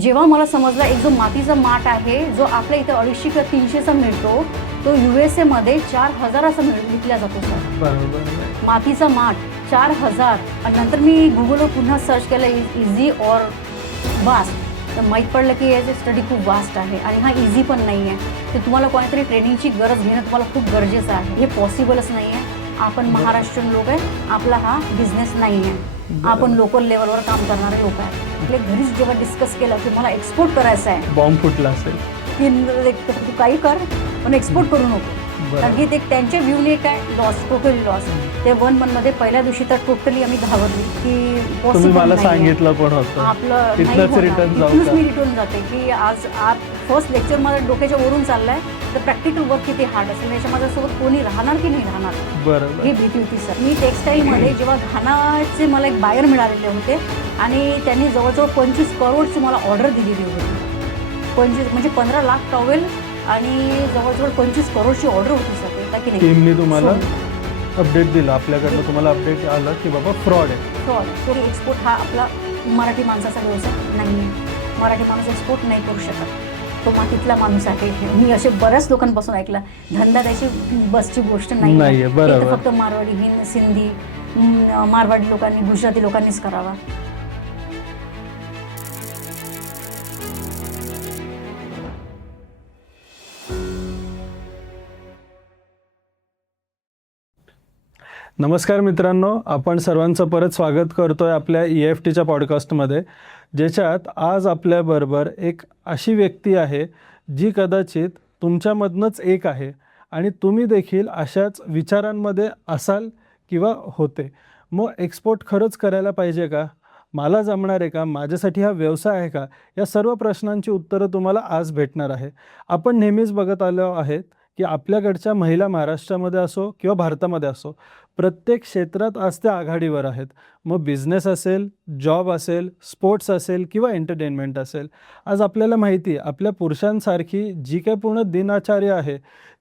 जेव्हा मला समजलं एक जो मातीचा माठ आहे जो आपल्या इथे 250 किंवा 300चा मिळतो तो USA मध्ये 4000चा विकला जातो सर. बरोबर. मातीचा माठ 4000. आणि नंतर मी गुगलवर पुन्हा सर्च केलं इझी ऑर वास्ट, तर माहीत पडलं की याचे स्टडी खूप वास्ट आहे आणि हा इझी पण नाही आहे. तर तुम्हाला कोणीतरी ट्रेनिंगची गरज घेणं तुम्हाला खूप गरजेचं आहे. हे पॉसिबलच नाही आहे. आपण महाराष्ट्रीयन लोक आहे, आपला हा बिझनेस नाही आहे. आपण लोकल लेवलवर काम करणारे लोक आहे. आपल्या घरीच जेव्हा डिस्कस केलं की मला एक्सपोर्ट करायचं आहे, बॉम्ब फुटला असेल की तू काही कर पण एक्सपोर्ट करू नको. कारण की ते त्यांच्या व्ह्यूने काय लॉस, टोटली लॉस. ते 1 मंथमध्ये पहिल्या दिवशी तर टोटली आम्ही घाबरली की तुम्ही मला सांगितलं पण होतं आपलं इथनंच रिटर्न जाऊ मी रिटर्न जाते की आज फर्स्ट लेक्चर माझ्या डोक्याच्या वरून चाललाय तर प्रॅक्टिकल वर्क किती हार्ड असेल, याच्या माझ्यासोबत कोणी राहणार की नाही राहणार, बरोबर. ही भीती होती सर. मी टेक्सटाईलमध्ये जेव्हा घानाचे मला एक बायर मिळालेले होते आणि त्यांनी जवळजवळ 25 करोडची मला ऑर्डर दिलेली होती. 25 म्हणजे 15 लाख टॉवेल आणि जवळजवळ 25 करोडची ऑर्डर होती सर. की नाही टीमने तुम्हाला अपडेट दिला, आपल्याकडनं तुम्हाला अपडेट आलं की बाबा फ्रॉड आहे. फ्रॉड. एक्सपोर्ट हा आपला मराठी माणसाचा व्यवसाय नाही आहे. मराठी माणूस एक्सपोर्ट नाही करू शकत. तो मातीतला माणूस आहे. मी असे बऱ्याच लोकांपासून ऐकलं धंदा त्याची बसची गोष्ट नाही आहे. बरोबर. फक्त मारवाडी, हिंद, सिंधी, मारवाडी लोकांनी, गुजराती लोकांनीच करावा. नमस्कार मित्रांनो, आपण सर्वांचं परत स्वागत करतोय आपल्या EFTच्या पॉडकास्टमध्ये, ज्याच्यात आज आपल्याबरोबर एक अशी व्यक्ती आहे जी कदाचित तुमच्यामधनंच एक आहे आणि तुम्ही देखील अशाच विचारांमध्ये असाल किंवा होते. मग एक्सपोर्ट खरंच करायला पाहिजे का? मला जमणार आहे का? माझ्यासाठी हा व्यवसाय आहे का? या सर्व प्रश्नांची उत्तरं तुम्हाला आज भेटणार आहे. आपण नेहमीच बघत आलो आहेत की आपल्याकडच्या महिला महाराष्ट्रामध्ये असो किंवा भारतामध्ये असो, प्रत्येक क्षेत्रात आज त्या आघाडीवर आहेत. मग बिझनेस असेल, जॉब असेल, स्पोर्ट्स असेल किंवा एंटरटेनमेंट असेल. आज आपल्याला माहिती आहे आपल्या पुरुषांसारखी जी काही पूर्ण दिनचर्या आहे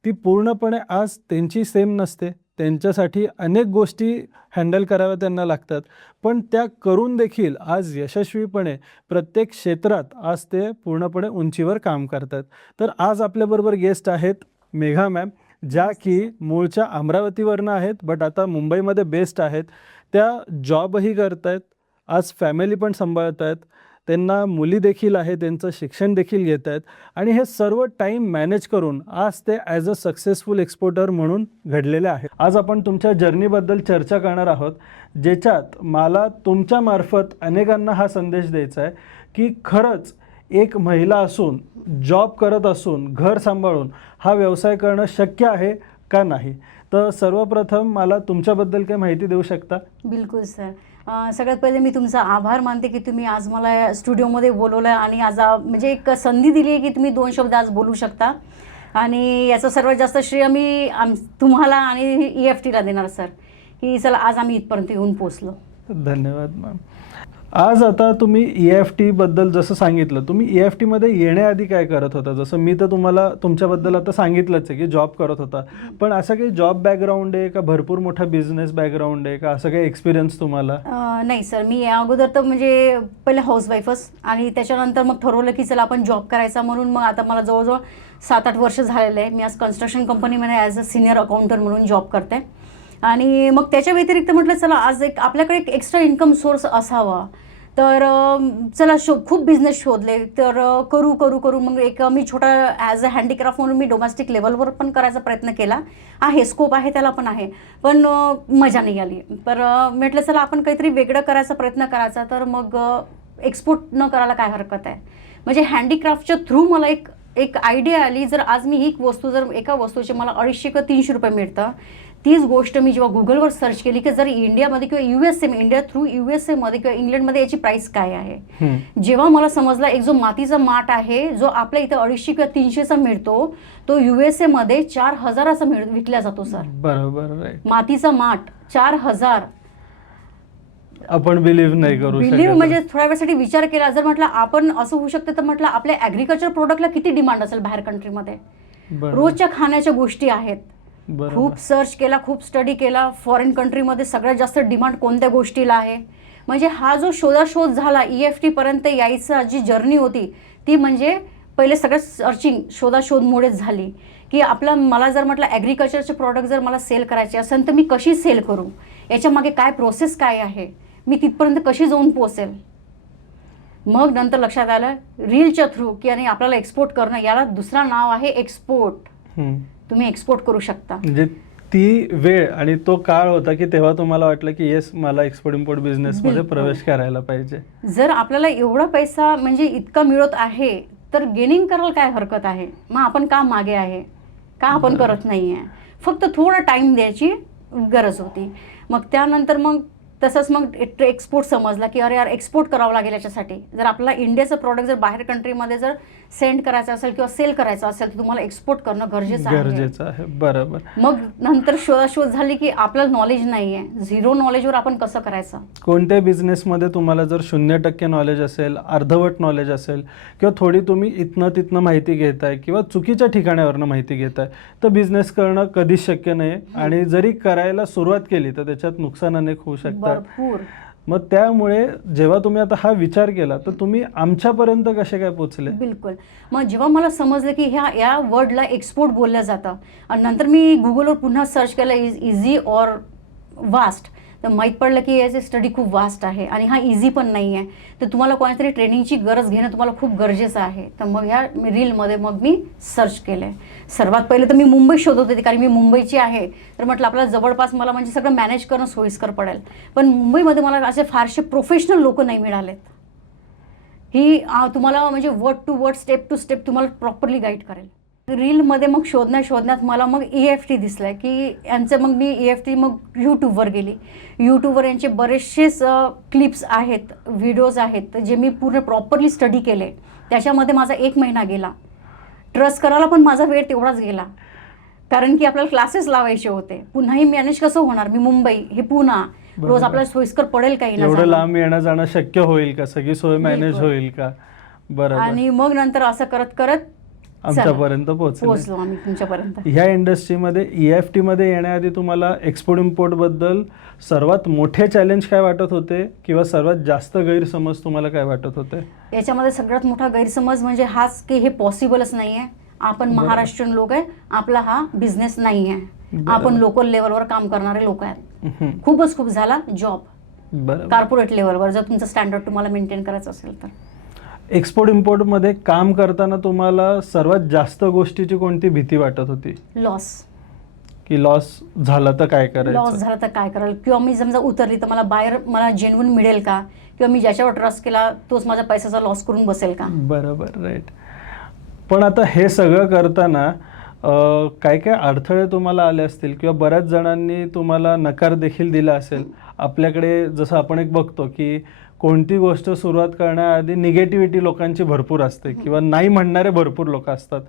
ती पूर्णपणे आज त्यांची सेम नसते. त्यांच्यासाठी अनेक गोष्टी हँडल कराव्या त्यांना लागतात, पण त्या करून देखील आज यशस्वीपणे प्रत्येक क्षेत्रात आज ते पूर्णपणे उंचीवर काम करतात. तर आज आपल्याबरोबर गेस्ट आहेत मेघा मॅम, ज्या की मूळच्या अमरावतीवरनं आहेत बट आता मुंबईमध्ये बेस्ड आहेत. त्या जॉबही करत आहेत, आज फॅमिली पण सांभाळत आहेत, त्यांना मुली देखील आहे, त्यांचं शिक्षण देखील घेत आहेत आणि हे सर्व टाईम मॅनेज करून आज ते ॲज अ सक्सेसफुल एक्सपोर्टर म्हणून घडलेले आहेत. आज आपण तुमच्या जर्नीबद्दल चर्चा करणार आहोत, ज्याच्यात मला तुमच्यामार्फत अनेकांना हा संदेश द्यायचा आहे की खरंच एक महिला असून, जॉब करत असून, घर सांभाळून हा व्यवसाय करणं शक्य आहे का नाही. तर सर्वप्रथम मला तुमच्याबद्दल काही माहिती देऊ शकता? बिलकुल सर. सगळ्यात पहिले मी तुमचा आभार मानते की तुम्ही आज मला स्टुडिओमध्ये बोलवलं आणि आज म्हणजे एक संधी दिली आहे की तुम्ही 2 शब्द आज बोलू शकता. आणि याचं सर्वात जास्त श्रेय मी तुम्हाला आणि EFTला देणार सर, की चला आज आम्ही इथपर्यंत येऊन पोचलो. धन्यवाद मॅम. आज आता तुम्ही EFTबद्दल जसं सांगितलं, तुम्ही EFTमध्ये येण्याआधी काय करत होता? जसं मी तर तुम्हाला तुमच्याबद्दल आता सांगितलंच आहे की जॉब करत होता, पण असं काही जॉब बॅकग्राऊंड आहे का भरपूर मोठा बिझनेस बॅकग्राऊंड आहे का, असं काही एक्सपिरियन्स तुम्हाला? नाही सर, मी या अगोदर तर म्हणजे पहिले हाऊसवाईफच आणि त्याच्यानंतर मग ठरवलं की चला आपण जॉब करायचा, म्हणून मग आता मला जवळजवळ 7-8 वर्ष झालेलं आहे. मी आज कन्स्ट्रक्शन कंपनीमध्ये ॲज अ सिनियर अकाउंटंट म्हणून जॉब करते आणि मग त्याच्या व्यतिरिक्त म्हटलं चला आज एक आपल्याकडे एक एक्स्ट्रा इन्कम सोर्स असावा. तर चला खूप बिझनेस शोधले, तर करू मग एक मी छोटा ॲज अ हँडीक्राफ्ट म्हणून मी डोमेस्टिक लेवलवर पण करायचा प्रयत्न केला आहे. स्कोप आहे त्याला पण आहे, पण मजा नाही आली. तर म्हटलं चला आपण काहीतरी वेगळं करायचा प्रयत्न करायचा, तर मग एक्सपोर्ट न करायला काय हरकत आहे. म्हणजे हँडीक्राफ्टच्या थ्रू मला एक आयडिया आली, जर आज मी ही वस्तू जर एका वस्तूचे मला 250 किंवा 300 रुपये मिळतं, तीच गोष्ट मी जेव्हा गुगलवर सर्च केली की जर इंडियामध्ये किंवा USA इंडिया थ्रू USA किंवा इंग्लंडमध्ये याची प्राईस काय आहे, जेव्हा मला समजला एक जो मातीचा माठ आहे जो आपल्या इथं 250 किंवा 300चा मिळतो तो USA मध्ये 4000चा विकला जातो सर. बरोबर. मातीचा माठ 4000. आपण बिलीव्ह नाही करू शकत. म्हणजे थोड्या वेळासाठी विचार केला, जर म्हटलं आपण असं होऊ शकतं तर म्हटलं आपल्या ॲग्रिकल्चर प्रोडक्टला किती डिमांड असेल बाहेर कंट्रीमध्ये. रोजच्या खाण्याच्या गोष्टी आहेत, बरोबर. खूप सर्च केला, खूप स्टडी केला. फॉरेन कंट्रीमध्ये सगळ्यात जास्त डिमांड कोणत्या गोष्टीला आहे. म्हणजे हा जो शोधाशोध झाला EFT पर्यंत यायचा जी जर्नी होती ती म्हणजे पहिले सगळं सर्चिंग शोधाशोधमुळेच झाली की मला जर म्हटलं ॲग्रिकल्चरचे प्रॉडक्ट जर मला सेल करायचे असेल तर मी कशी सेल करू, याच्यामागे काय प्रोसेस काय आहे, मी तिथपर्यंत कशी जाऊन पोहोचेल. मग नंतर लक्षात आलं रीलच्या थ्रू की आणि आपल्याला एक्सपोर्ट करणं, याला दुसरा नाव आहे एक्सपोर्ट. तुम्ही एक्सपोर्ट करू शकता. म्हणजे ती वेळ आणि तो काळ होता की तेव्हा तुम्हाला वाटलं की येस मला एक्सपोर्ट इम्पोर्ट बिझनेसमध्ये प्रवेश करायला पाहिजे. जर आपल्याला एवढा पैसा म्हणजे इतका मिळत आहे तर गेनिंग करायला काय हरकत आहे. मग आपण का मागे आहे, का आपण करत नाही आहे. फक्त थोडा टाईम द्यायची गरज होती. मग त्यानंतर मग तसंच मग एक्सपोर्ट समजला की अरे यार एक्सपोर्ट करावं लागेल याच्यासाठी. जर आपल्याला इंडियाचं प्रॉडक्ट जर बाहेर कंट्रीमध्ये जर सेंड करायचं असेल किंवा सेल करायचं असेल तर तुम्हाला एक्सपोर्ट करणं गरजेचं आहे. बरोबर. मग नंतर शोधाशोध झाली की आपल्याला नॉलेज नाही आहे, झिरो नॉलेजवर आपण कसं करायचं. कोणत्याही बिझनेसमध्ये तुम्हाला जर 0% नॉलेज असेल, अर्धवट नॉलेज असेल किंवा थोडी तुम्ही इथनं तिथनं माहिती घेताय किंवा चुकीच्या ठिकाणावरनं माहिती घेताय तर बिझनेस करणं कधीच शक्य नाही. आणि जरी करायला सुरुवात केली तर त्याच्यात नुकसान अनेक होऊ शकतात. भरपूर. मग त्यामुळे जेव्हा तुम्ही आता हा विचार केला तर तुम्ही आमच्यापर्यंत कसे काय पोहोचले. बिलकुल. मग जेव्हा मला समजलं की या वर्डला एक्सपोर्ट बोललं जातं आणि नंतर मी गुगलवर पुन्हा सर्च केलं इझी ऑर वास्ट, तर माहीत पडलं की याचे स्टडी खूप वास्ट आहे आणि हा इझी पण नाही आहे. तर तुम्हाला कोणत्यातरी ट्रेनिंगची गरज घेणं तुम्हाला खूप गरजेचं आहे. तर मग ह्या रीलमध्ये मग मी सर्च केलं. सर्वात पहिले तर मी मुंबई शोधत होते कारण मी मुंबईची आहे. तर म्हटलं आपल्याला जवळपास मला म्हणजे सगळं मॅनेज करणं सोयीस्कर पडेल. पण मुंबईमध्ये मला असे फारसे प्रोफेशनल लोक नाही मिळालेत ही तुम्हाला म्हणजे word to word step to step तुम्हाला प्रॉपरली गाईड करेल. रीलमध्ये मग शोधण्यात मला मग EFT दिसलं की यांचं. मग मी EFT मग यूट्यूबवर गेली. यूट्यूबवर यांचे बरेचसेच क्लिप्स आहेत, व्हिडिओज आहेत जे मी पूर्ण प्रॉपरली स्टडी केले. त्याच्यामध्ये माझा 1 महिना गेला. ट्रस्ट करायला पण माझा वेळ तेवढाच गेला कारण की आपल्याला क्लासेस लावायचे होते. पुन्हाही मॅनेज कसं होणार, मी मुंबई हे पुन्हा रोज आपल्याला सोयीस्कर पडेल काही ना, एवढं लांब येणं जाणं शक्य होईल का, सगळी सोय मॅनेज होईल का. बरोबर. आणि मग नंतर असं करत करत आमच्यापर्यंत पोहोचलो आम्ही तुमच्यापर्यंत. ह्या इंडस्ट्रीमध्ये EFT मध्ये येण्याआधी तुम्हाला एक्सपोर्ट इम्पोर्ट बद्दल सर्वात मोठे चॅलेंज काय वाटत होते किंवा सर्वात जास्त गैरसमज तुम्हाला काय वाटत होते. याच्यामध्ये सगळ्यात मोठा गैरसमज म्हणजे हाच की हे पॉसिबलच नाही आहे. आपण महाराष्ट्रीयन लोक आहे, आपला हा बिझनेस नाही आहे, आपण लोकल लेवलवर काम करणारे लोक आहेत. खूप झाला जॉब कॉर्पोरेट लेवलवर जर तुमचं स्टँडर्ड तुम्हाला मेंटेन करायचं असेल तर. एक्सपोर्ट इम्पोर्टमध्ये काम करताना तुम्हाला सर्वात जास्त गोष्टीची कोणती भीती वाटत होती. लॉस. की लॉस झाला तर काय करायचं. लॉस झाला तर काय कराल, किंवा मी समजा उतरली तर मला जेन्युइन मिळेल का, किंवा मी ज्याच्यावर ट्रस्ट केला तोच माझ्या पैशाचा लॉस करून बसेल का. बरोबर. राईट. पण आता हे सगळं करताना काय काय अडथळे तुम्हाला आले असतील किंवा बऱ्याच जणांनी तुम्हाला नकार देखील दिला असेल. आपल्याकडे जसं आपण एक बघतो की कोणती गोष्ट सुरुवात करण्याआधी निगेटिव्हिटी लोकांची भरपूर असते किंवा नाही म्हणणारे भरपूर लोक असतात.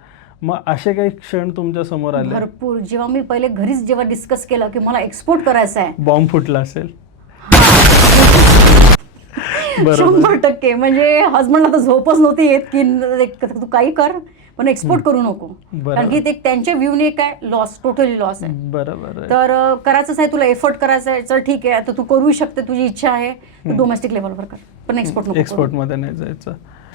मग असे काही क्षण तुमच्या समोर आले. भरपूर. जेव्हा मी पहिले घरीच जेव्हा डिस्कस केलं की मला एक्सपोर्ट करायचं आहे, बॉम्ब फुटला असेल. 100%. म्हणजे हजबंडला तर झोपच नव्हती येत की तू काही कर पण एक्सपोर्ट करू नको. कारण की ते त्यांच्या व्ह्यूने काय लॉस, टोटली लॉस आहे. बरोबर. तर करायचंच आहे, तुला एफर्ट करायचा आहे, चल ठीक आहे, तर तू करू शकते, तुझी इच्छा आहे, तू डोमेस्टिक लेवलवर कर, पण एक्सपोर्टमध्ये नाही जायचं.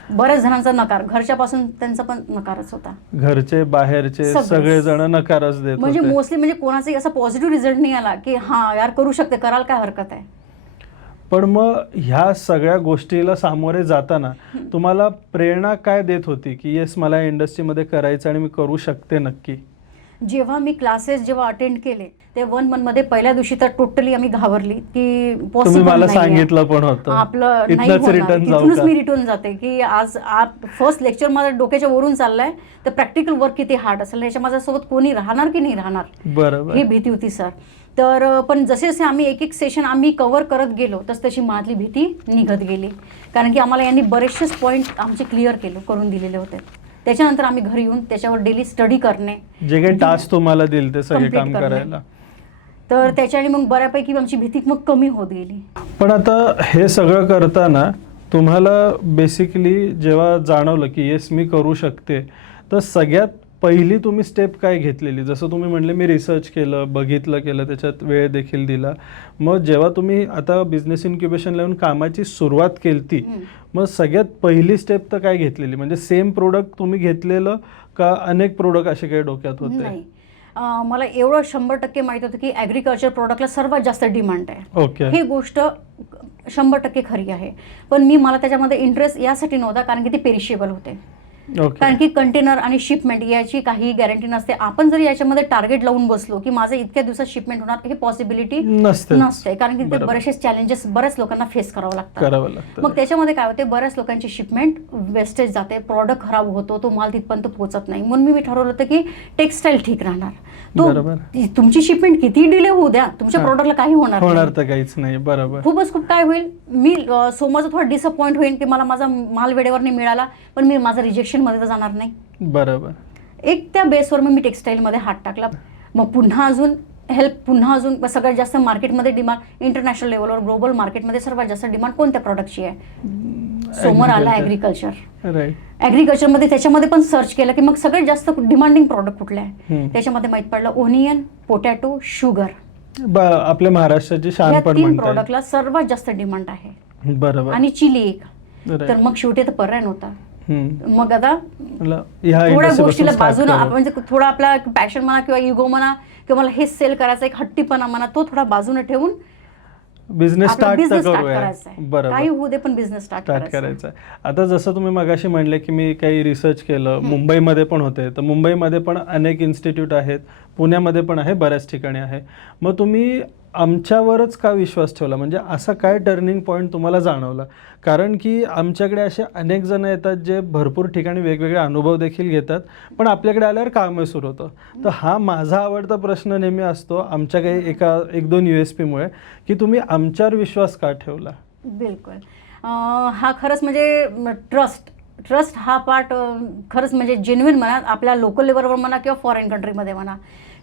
बऱ्याच जणांचा नकार, घरच्यापासून त्यांचा पण नकारच होता. घरचे बाहेरचे सगळेजण नकारच देत म्हणजे मोस्टली म्हणजे कोणाचाही असा पॉझिटिव्ह रिझल्ट नाही आला की हा यार करू शकते, करायला काय हरकत आहे. पण मग ह्या सगळ्या गोष्टीला सामोरे जाताना तुम्हाला प्रेरणा काय देत होती की येस मला इंडस्ट्रीमध्ये करायचं आणि मी करू शकते नक्की. जेव्हा मी क्लासेस जेव्हा अटेंड केले ते 1 मंथमध्ये पहिल्या दिवशी तर टोटली आम्ही घाबरली की तुम्ही मला सांगितलं पण होतं आपलं नाही होणार. तिथूनच मी रिटर्न जाते की आज फर्स्ट लेक्चर माझ्या डोक्याच्या वरून चाललंय तर प्रॅक्टिकल वर्क किती हार्ड असेल, याच्या माझ्यासोबत कोणी राहणार की नाही राहणार. बरोबर. ही भीती होती सर. तर पण जसे जसे आम्ही एक सेशन आम्ही कव्हर करत गेलो तशी मनातली भीती निघत गेली. कारण की आम्हाला यांनी बरेचसेच पॉईंट आमचे क्लिअर करून दिलेले होते. त्याच्यानंतर आम्ही घरी येऊन त्याच्यावर डेली स्टडी करणे, जे काही टास्क तुम्हाला दिले ते सगळे काम करायला, तर त्याच्याने मग बऱ्यापैकी आमची भीती मग कमी होत गेली. पण आता हे सगळं करताना तुम्हाला बेसिकली जेव्हा जाणवलं की येस मी करू शकते, तर सगळ्यात पहिली तुम्ही स्टेप काय घेतलेली? जसं तुम्ही म्हणले मी रिसर्च केलं, बघितलं केलं, त्याच्यात वेळ देखील दिला. मग जेव्हा तुम्ही आता बिझनेस इन्क्युबेशन लावून कामाची सुरुवात केली, मग सगळ्यात पहिली स्टेप तर काय घेतलेली? म्हणजे सेम प्रोडक्ट तुम्ही घेतलेलं का अनेक प्रोडक्ट असे काही डोक्यात होते? नाही, मला एवढं 100% माहित होतं की ॲग्रिकल्चर प्रोडक्टला सर्वात जास्त डिमांड आहे. ओके. ही गोष्ट 100% खरी आहे. पण मला त्याच्यामध्ये इंटरेस्ट यासाठी नव्हता कारण की ते पेरिशेबल होते. ओके. कारण की कंटेनर आणि शिपमेंट याची काही गॅरंटी नसते. आपण जर याच्यामध्ये टार्गेट लावून बसलो की माझं इतक्या दिवसात शिपमेंट होणार, हे पॉसिबिलिटी नसते. कारण की ते बरेचसे चॅलेंजेस बऱ्याच लोकांना फेस करावं लागतं. मग त्याच्यामध्ये काय होते, बऱ्याच लोकांची शिपमेंट वेस्टेज जाते, प्रॉडक्ट खराब होतो, तो माल तिथपर्यंत पोहोचत नाही. म्हणून मी ठरवलं होतं की टेक्स्टाईल ठीक राहणार. तो तुमची शिपमेंट किती डिले होऊ द्या, तुमच्या प्रॉडक्टला काही होणार तर काहीच नाही. बरोबर. खूप काय होईल, मी सोमवारचं थोडं डिसअपॉइंट होईल की मला माझा माल वेळेवर नाही मिळाला, पण मी माझा रिजेक्शन मध्ये तर जाणार नाही. बरोबर. एक त्या बेसवर मग मी टेक्स्टाईलमध्ये हात टाकला. मग पुन्हा अजून सगळ्यात जास्त मार्केटमध्ये डिमांड, इंटरनॅशनल लेवलवर ग्लोबल मार्केटमध्ये सर्वात जास्त डिमांड कोणत्या प्रॉडक्टची आहे? समोर आला ॲग्रिकल्चर. ॲग्रिकल्चरमध्ये त्याच्यामध्ये पण सर्च केलं की मग सगळ्यात जास्त डिमांडिंग प्रॉडक्ट कुठले आहे? त्याच्यामध्ये माहित पडलं ओनियन, पोटॅटो, शुगर. आपल्या महाराष्ट्राची शान पण म्हणतात. 3 प्रॉडक्टला सर्वात जास्त डिमांड आहे. बरोबर. आणि चिली एक. तर मग शेवटी तर पर्याय नव्हता. मग आता थोड्या गोष्टीला बाजूला, म्हणजे थोडा आपला पॅशन म्हणा किंवा इगो म्हणा किंवा मला हेच सेल करायचा, एक हट्टीपणा म्हणा, तो थोडा बाजूने ठेवून बिझनेस स्टार्ट करायचा. बरोबर. काही होऊ दे पण बिझनेस स्टार्ट करायचा. आता जसं तुम्ही मगाशी म्हणले की मी काही रिसर्च केलं, मुंबईमध्ये पण होते, तर मुंबईमध्ये पण अनेक इन्स्टिट्यूट आहेत, पुण्यामध्ये पण आहे, बऱ्याच ठिकाणी आहे. मग तुम्ही आमच्यावरच का विश्वास ठेवला? म्हणजे असा काय टर्निंग पॉईंट तुम्हाला जाणवला? कारण की आमच्याकडे असे अनेक जण येतात जे भरपूर ठिकाणी वेगवेगळे अनुभव देखील घेतात, पण आपल्याकडे आल्यावर कामही सुरू होतं. तर हा माझा आवडता प्रश्न नेहमी असतो आमच्या काही 1-2 USP-मुळे, की तुम्ही आमच्यावर विश्वास का ठेवला? बिलकुल. हा खरंच म्हणजे ट्रस्ट हा पार्ट खरंच म्हणजे जेन्युइन म्हणा, आपल्या लोकल लेवलवर म्हणा किंवा फॉरेन कंट्रीमध्ये म्हणा,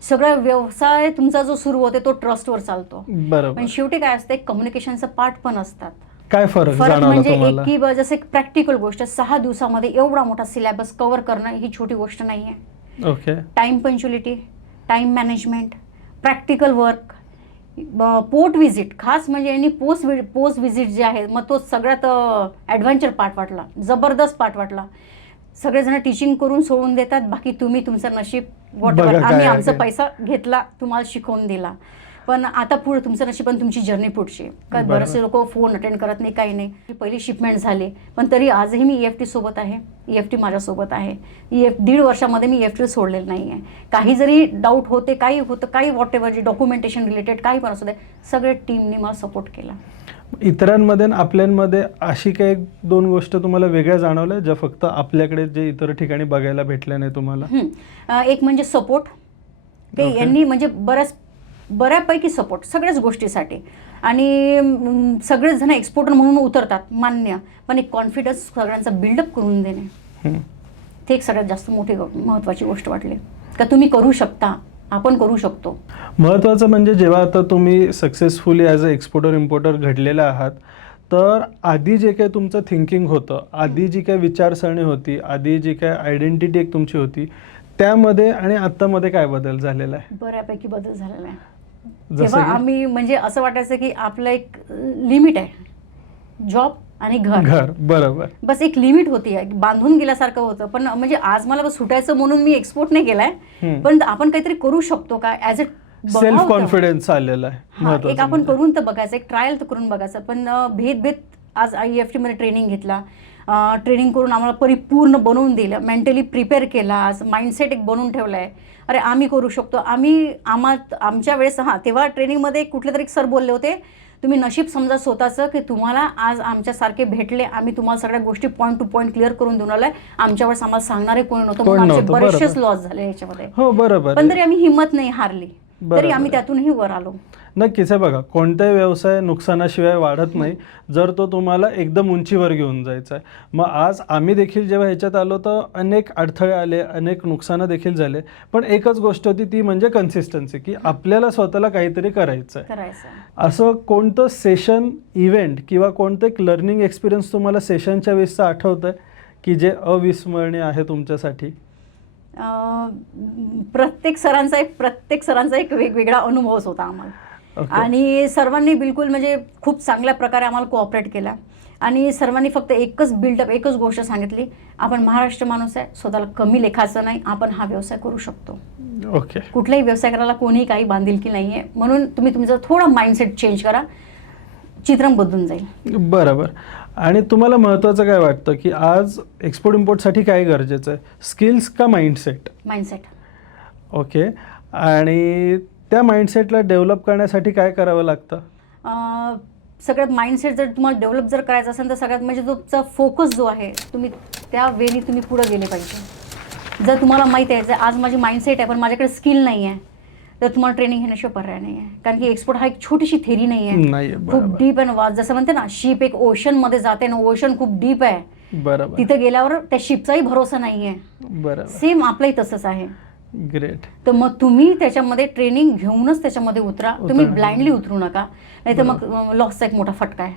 सगळा व्यवसाय तुमचा जो सुरू होतो तो ट्रस्टवर चालतो. बरोबर. पण शेवटी काय असते, कम्युनिकेशनचं पार्ट पण असतात. काय फरक म्हणजे एक की जसं एक प्रॅक्टिकल गोष्ट, 6 दिवसामध्ये एवढा मोठा सिलेबस कव्हर करणं ही छोटी गोष्ट नाही आहे. Okay. Time punctuality, time management, practical work, port visit, खास म्हणजे यांनी पोस्ट व्हिजिट जे आहे, मग तो सगळ्यात ॲडव्हेंचर पार्ट वाटला, जबरदस्त पार्ट वाटला. सगळेजण टीचिंग करून सोडून देतात, बाकी तुम्ही तुमचं नशीब वॉटेवर, आम्ही आमचा पैसा घेतला, तुम्हाला शिकवून दिला. पण आता पुढे तुमचं नशीब पण तुमची जर्नी पुढची. काय बरेचसे लोक फोन अटेंड करत नाही, काही नाही. पहिली शिपमेंट झाली, पण तरी आजही मी EFT सोबत आहे, EFT माझ्यासोबत आहे. 1.5 वर्षामध्ये मी EFT सोडलेलं नाही आहे. काही जरी डाऊट होते, काही होतं, काही वॉटेवर जे डॉक्युमेंटेशन रिलेटेड काही पण असू दे, सगळे टीमने मला सपोर्ट केला. इतरांमध्ये आणि आपल्यांमध्ये अशी काही 2 गोष्ट तुम्हाला वेगळ्या जाणवल्या ज्या फक्त आपल्याकडे जे इतर ठिकाणी बघायला भेटल्या नाही तुम्हाला? एक म्हणजे सपोर्ट, ते यांनी म्हणजे बऱ्यापैकी सपोर्ट सगळ्याच गोष्टीसाठी. आणि सगळेच जण एक्सपोर्टर म्हणून उतरतात, मान्य, पण एक कॉन्फिडन्स सगळ्यांचा बिल्डअप करून देणे, ते एक सगळ्यात जास्त मोठी महत्त्वाची गोष्ट वाटली. का तुम्ही करू शकता, आपण करू शकतो. महत्त्वाचं म्हणजे जेव्हा आता तुम्ही successfully as a exporter importer घडलेला आहात, तर आधी जे काही तुमचं थिंकिंग होतं, आधी जी काही विचारसरणी होती, आधी जी काही आयडेंटिटी एक तुमची होती, त्यामध्ये आणि आत्तामध्ये काय बदल झालेला आहे? बऱ्यापैकी बदल झालेला आहे. जेव्हा आम्ही म्हणजे असं वाटायचं की आपलं एक लिमिट आहे, जॉब आणि घर. बरोबर. बस एक लिमिट होती, बांधून गेल्यासारखं होतं. पण म्हणजे आज मला सुटायचं म्हणून मी एक्सपोर्ट नाही केलाय, पण आपण काहीतरी करू शकतो का, ॲज अ सेल्फ कॉन्फिडन्स आलेला आहे. एक आपण करून तर बघायचं, एक ट्रायल तर करून बघायचं. पण भेद आज EFT मध्ये ट्रेनिंग घेतला, ट्रेनिंग करून आम्हाला परिपूर्ण बनवून दिलं, मेंटली प्रिपेअर केला, आज माइंडसेट एक बनवून ठेवला आहे. अरे आम्ही करू शकतो. आमच्या वेळेस तेव्हा ट्रेनिंगमध्ये कुठले तरी सर बोलले होते, तुम्ही नशीब समजा स्वतःचं की तुम्हाला आज आमच्यासारखे भेटले, आम्ही तुम्हाला सगळ्या गोष्टी पॉईंट टू पॉईंट क्लिअर करून देऊन आलोय. आमच्यावर आम्हाला सांगणारे कोणी नव्हतं, म्हणून आमचे बरेचसेच लॉस झाले याच्यामध्ये. हो बरोबर. पण तरी आम्ही हिंमत नाही हारली, तरी आम्ही त्यातूनही वर आलो. नक्कीच आहे. बघा, कोणताही व्यवसाय नुकसानाशिवाय वाढत नाही, जर तो तुम्हाला एकदम उंचीवर घेऊन जायचा आहे. मग आज आम्ही देखील जेव्हा ह्याच्यात आलो तर अनेक अडथळे आले, अनेक नुकसानं देखील झाले, पण एकच गोष्ट होती ती म्हणजे कन्सिस्टन्सी, की आपल्याला स्वतःला काहीतरी करायचं आहे. असं कोणतं सेशन, इव्हेंट किंवा कोणतं एक लर्निंग एक्सपिरियन्स तुम्हाला सेशनच्या वेळेसचं आठवतं आहे की जे अविस्मरणीय आहे तुमच्यासाठी? प्रत्येक सरांचा एक वेगवेगळा अनुभवच होता आम्हाला. Okay. आणि सर्वांनी बिलकुल म्हणजे खूप चांगल्या प्रकारे आम्हाला कोऑपरेट केला. आणि सर्वांनी फक्त एकच गोष्ट सांगितली, आपण महाराष्ट्र माणूस आहे, स्वतःला कमी लेखाचं नाही, आपण हा व्यवसाय करू शकतो. ओके. कुठलाही व्यवसाय करायला कोणी काही बांधिलकी नाही आहे, म्हणून तुम्ही तुमचा थोडा माइंडसेट चेंज करा, चित्र बदलून जाईल. बरोबर. आणि तुम्हाला महत्त्वाचं काय वाटतं की आज एक्सपोर्ट इम्पोर्टसाठी काय गरजेचं आहे, स्किल्स का माइंडसेट? माइंडसेट. ओके. आणि त्या माइंडसेटला डेव्हलप करण्यासाठी काय करावं लागतं? सगळ्यात माइंडसेट जर तुम्हाला डेव्हलप जर करायचं असेल तर सगळ्यात म्हणजे तुमचा फोकस जो आहे, तुम्ही त्या वेळी तुम्ही पुढे गेले पाहिजे. जर तुम्हाला माहीत आहे जर आज माझी माइंडसेट आहे पण माझ्याकडे स्किल नाही आहे, तर तुम्हाला ट्रेनिंग घेण्याशिवाय पर्याय नाही आहे. कारण की एक्सपोर्ट हा एक छोटीशी थेरी नाही आहे, खूप डीप आहे. जसं म्हणते ना, शिप एक ओशनमध्ये जाते ना, ओशन खूप डीप आहे. बरोबर. तिथे गेल्यावर त्या शिपचाही भरोसा नाही आहे. बरोबर. सेम आपलंही तसंच आहे. ग्रेट. तर मग तुम्ही त्याच्यामध्ये ट्रेनिंग घेऊनच त्याच्यामध्ये उतरा, तुम्ही ब्लाइंडली उतरू नका, नाही तर मग लॉसचा एक मोठा फटका आहे.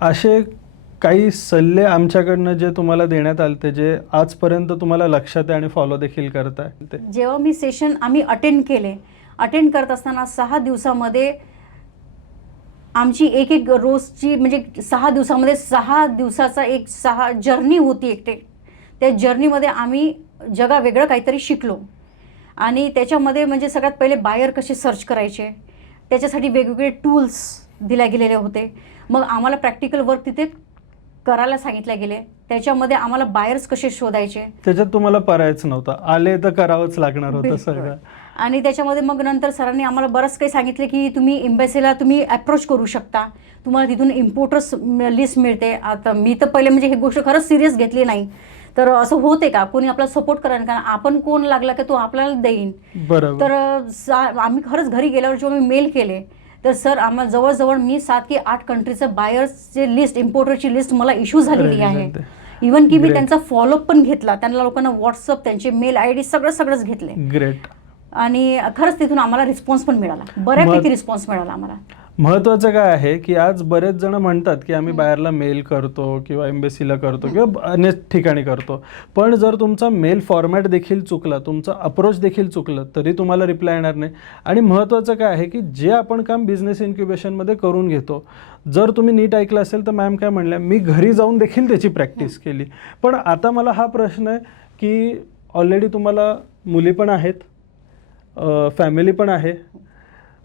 असे काही सल्ले आमच्याकडनं जे तुम्हाला देण्यात आले जे आजपर्यंत तुम्हाला लक्षात आहे आणि फॉलो देखील करताय ते? जेव्हा मी सेशन आम्ही अटेंड करत असताना 6 दिवसामध्ये आमची एक रोजची म्हणजे 6 दिवसामध्ये 6 दिवसाचा 6 जर्नी होती एकटे. त्या जर्नीमध्ये आम्ही वेगळं काहीतरी शिकलो. आणि त्याच्यामध्ये म्हणजे सगळ्यात पहिले बायर कसे सर्च करायचे, त्याच्यासाठी वेगवेगळे टूल्स दिले गेलेले होते. मग आम्हाला प्रॅक्टिकल वर्क तिथे करायला सांगितले गेले. त्याच्यामध्ये आम्हाला बायर्स कसे शोधायचे, त्याच्यात तुम्हाला पर्यायच नव्हता, आले तर करावंच लागणार होतं सगळं. आणि त्याच्यामध्ये मग नंतर सरांनी आम्हाला बरंच काही सांगितले की तुम्ही एम्बॅसीला तुम्ही अप्रोच करू शकता, तुम्हाला तिथून इम्पोर्टर्स लिस्ट मिळते. आता मी तर पहिले म्हणजे ही गोष्ट खरंच सिरियस घेतली नाही, तर असं होते का कोणी आपल्याला सपोर्ट करायला, कारण आपण कोण लागला की तो आपल्याला देईन. बरोबर. तर आम्ही खरंच घरी गेल्यावर जेव्हा मी मेल केले तर सर आम्हाला जवळजवळ मी 7 की 8 कंट्रीचं बायर्सचे लिस्ट, इम्पोर्टरची लिस्ट मला इश्यू झालेली आहे. इव्हन की मी त्यांचा फॉलोअप पण घेतला, त्यांना लोकांना व्हॉट्सअप, त्यांचे मेल ID सगळंच घेतले. ग्रेट. आणि खरंच तिथून आम्हाला रिस्पॉन्स पण मिळाला, बऱ्यापैकी रिस्पॉन्स मिळाला आम्हाला. महत्त्वाचं काय आहे की आज बरेच जण म्हणतात की आम्ही बाहेरला मेल करतो किंवा एम्बेसीला करतो किंवा अनेक ठिकाणी करतो, पण जर तुमचा मेल फॉर्मॅट देखील चुकला, तुमचा अप्रोच देखील चुकलं तरी तुम्हाला रिप्लाय येणार नाही. आणि महत्त्वाचं काय आहे की जे आपण काम बिझनेस इन्क्युबेशनमध्ये करून घेतो, जर तुम्ही नीट ऐकलं असेल तर मॅम काय म्हणल्या, मी घरी जाऊन देखील त्याची प्रॅक्टिस केली. पण आता मला हा प्रश्न आहे की ऑलरेडी तुम्हाला मुली पण आहेत, फॅमिली पण आहे,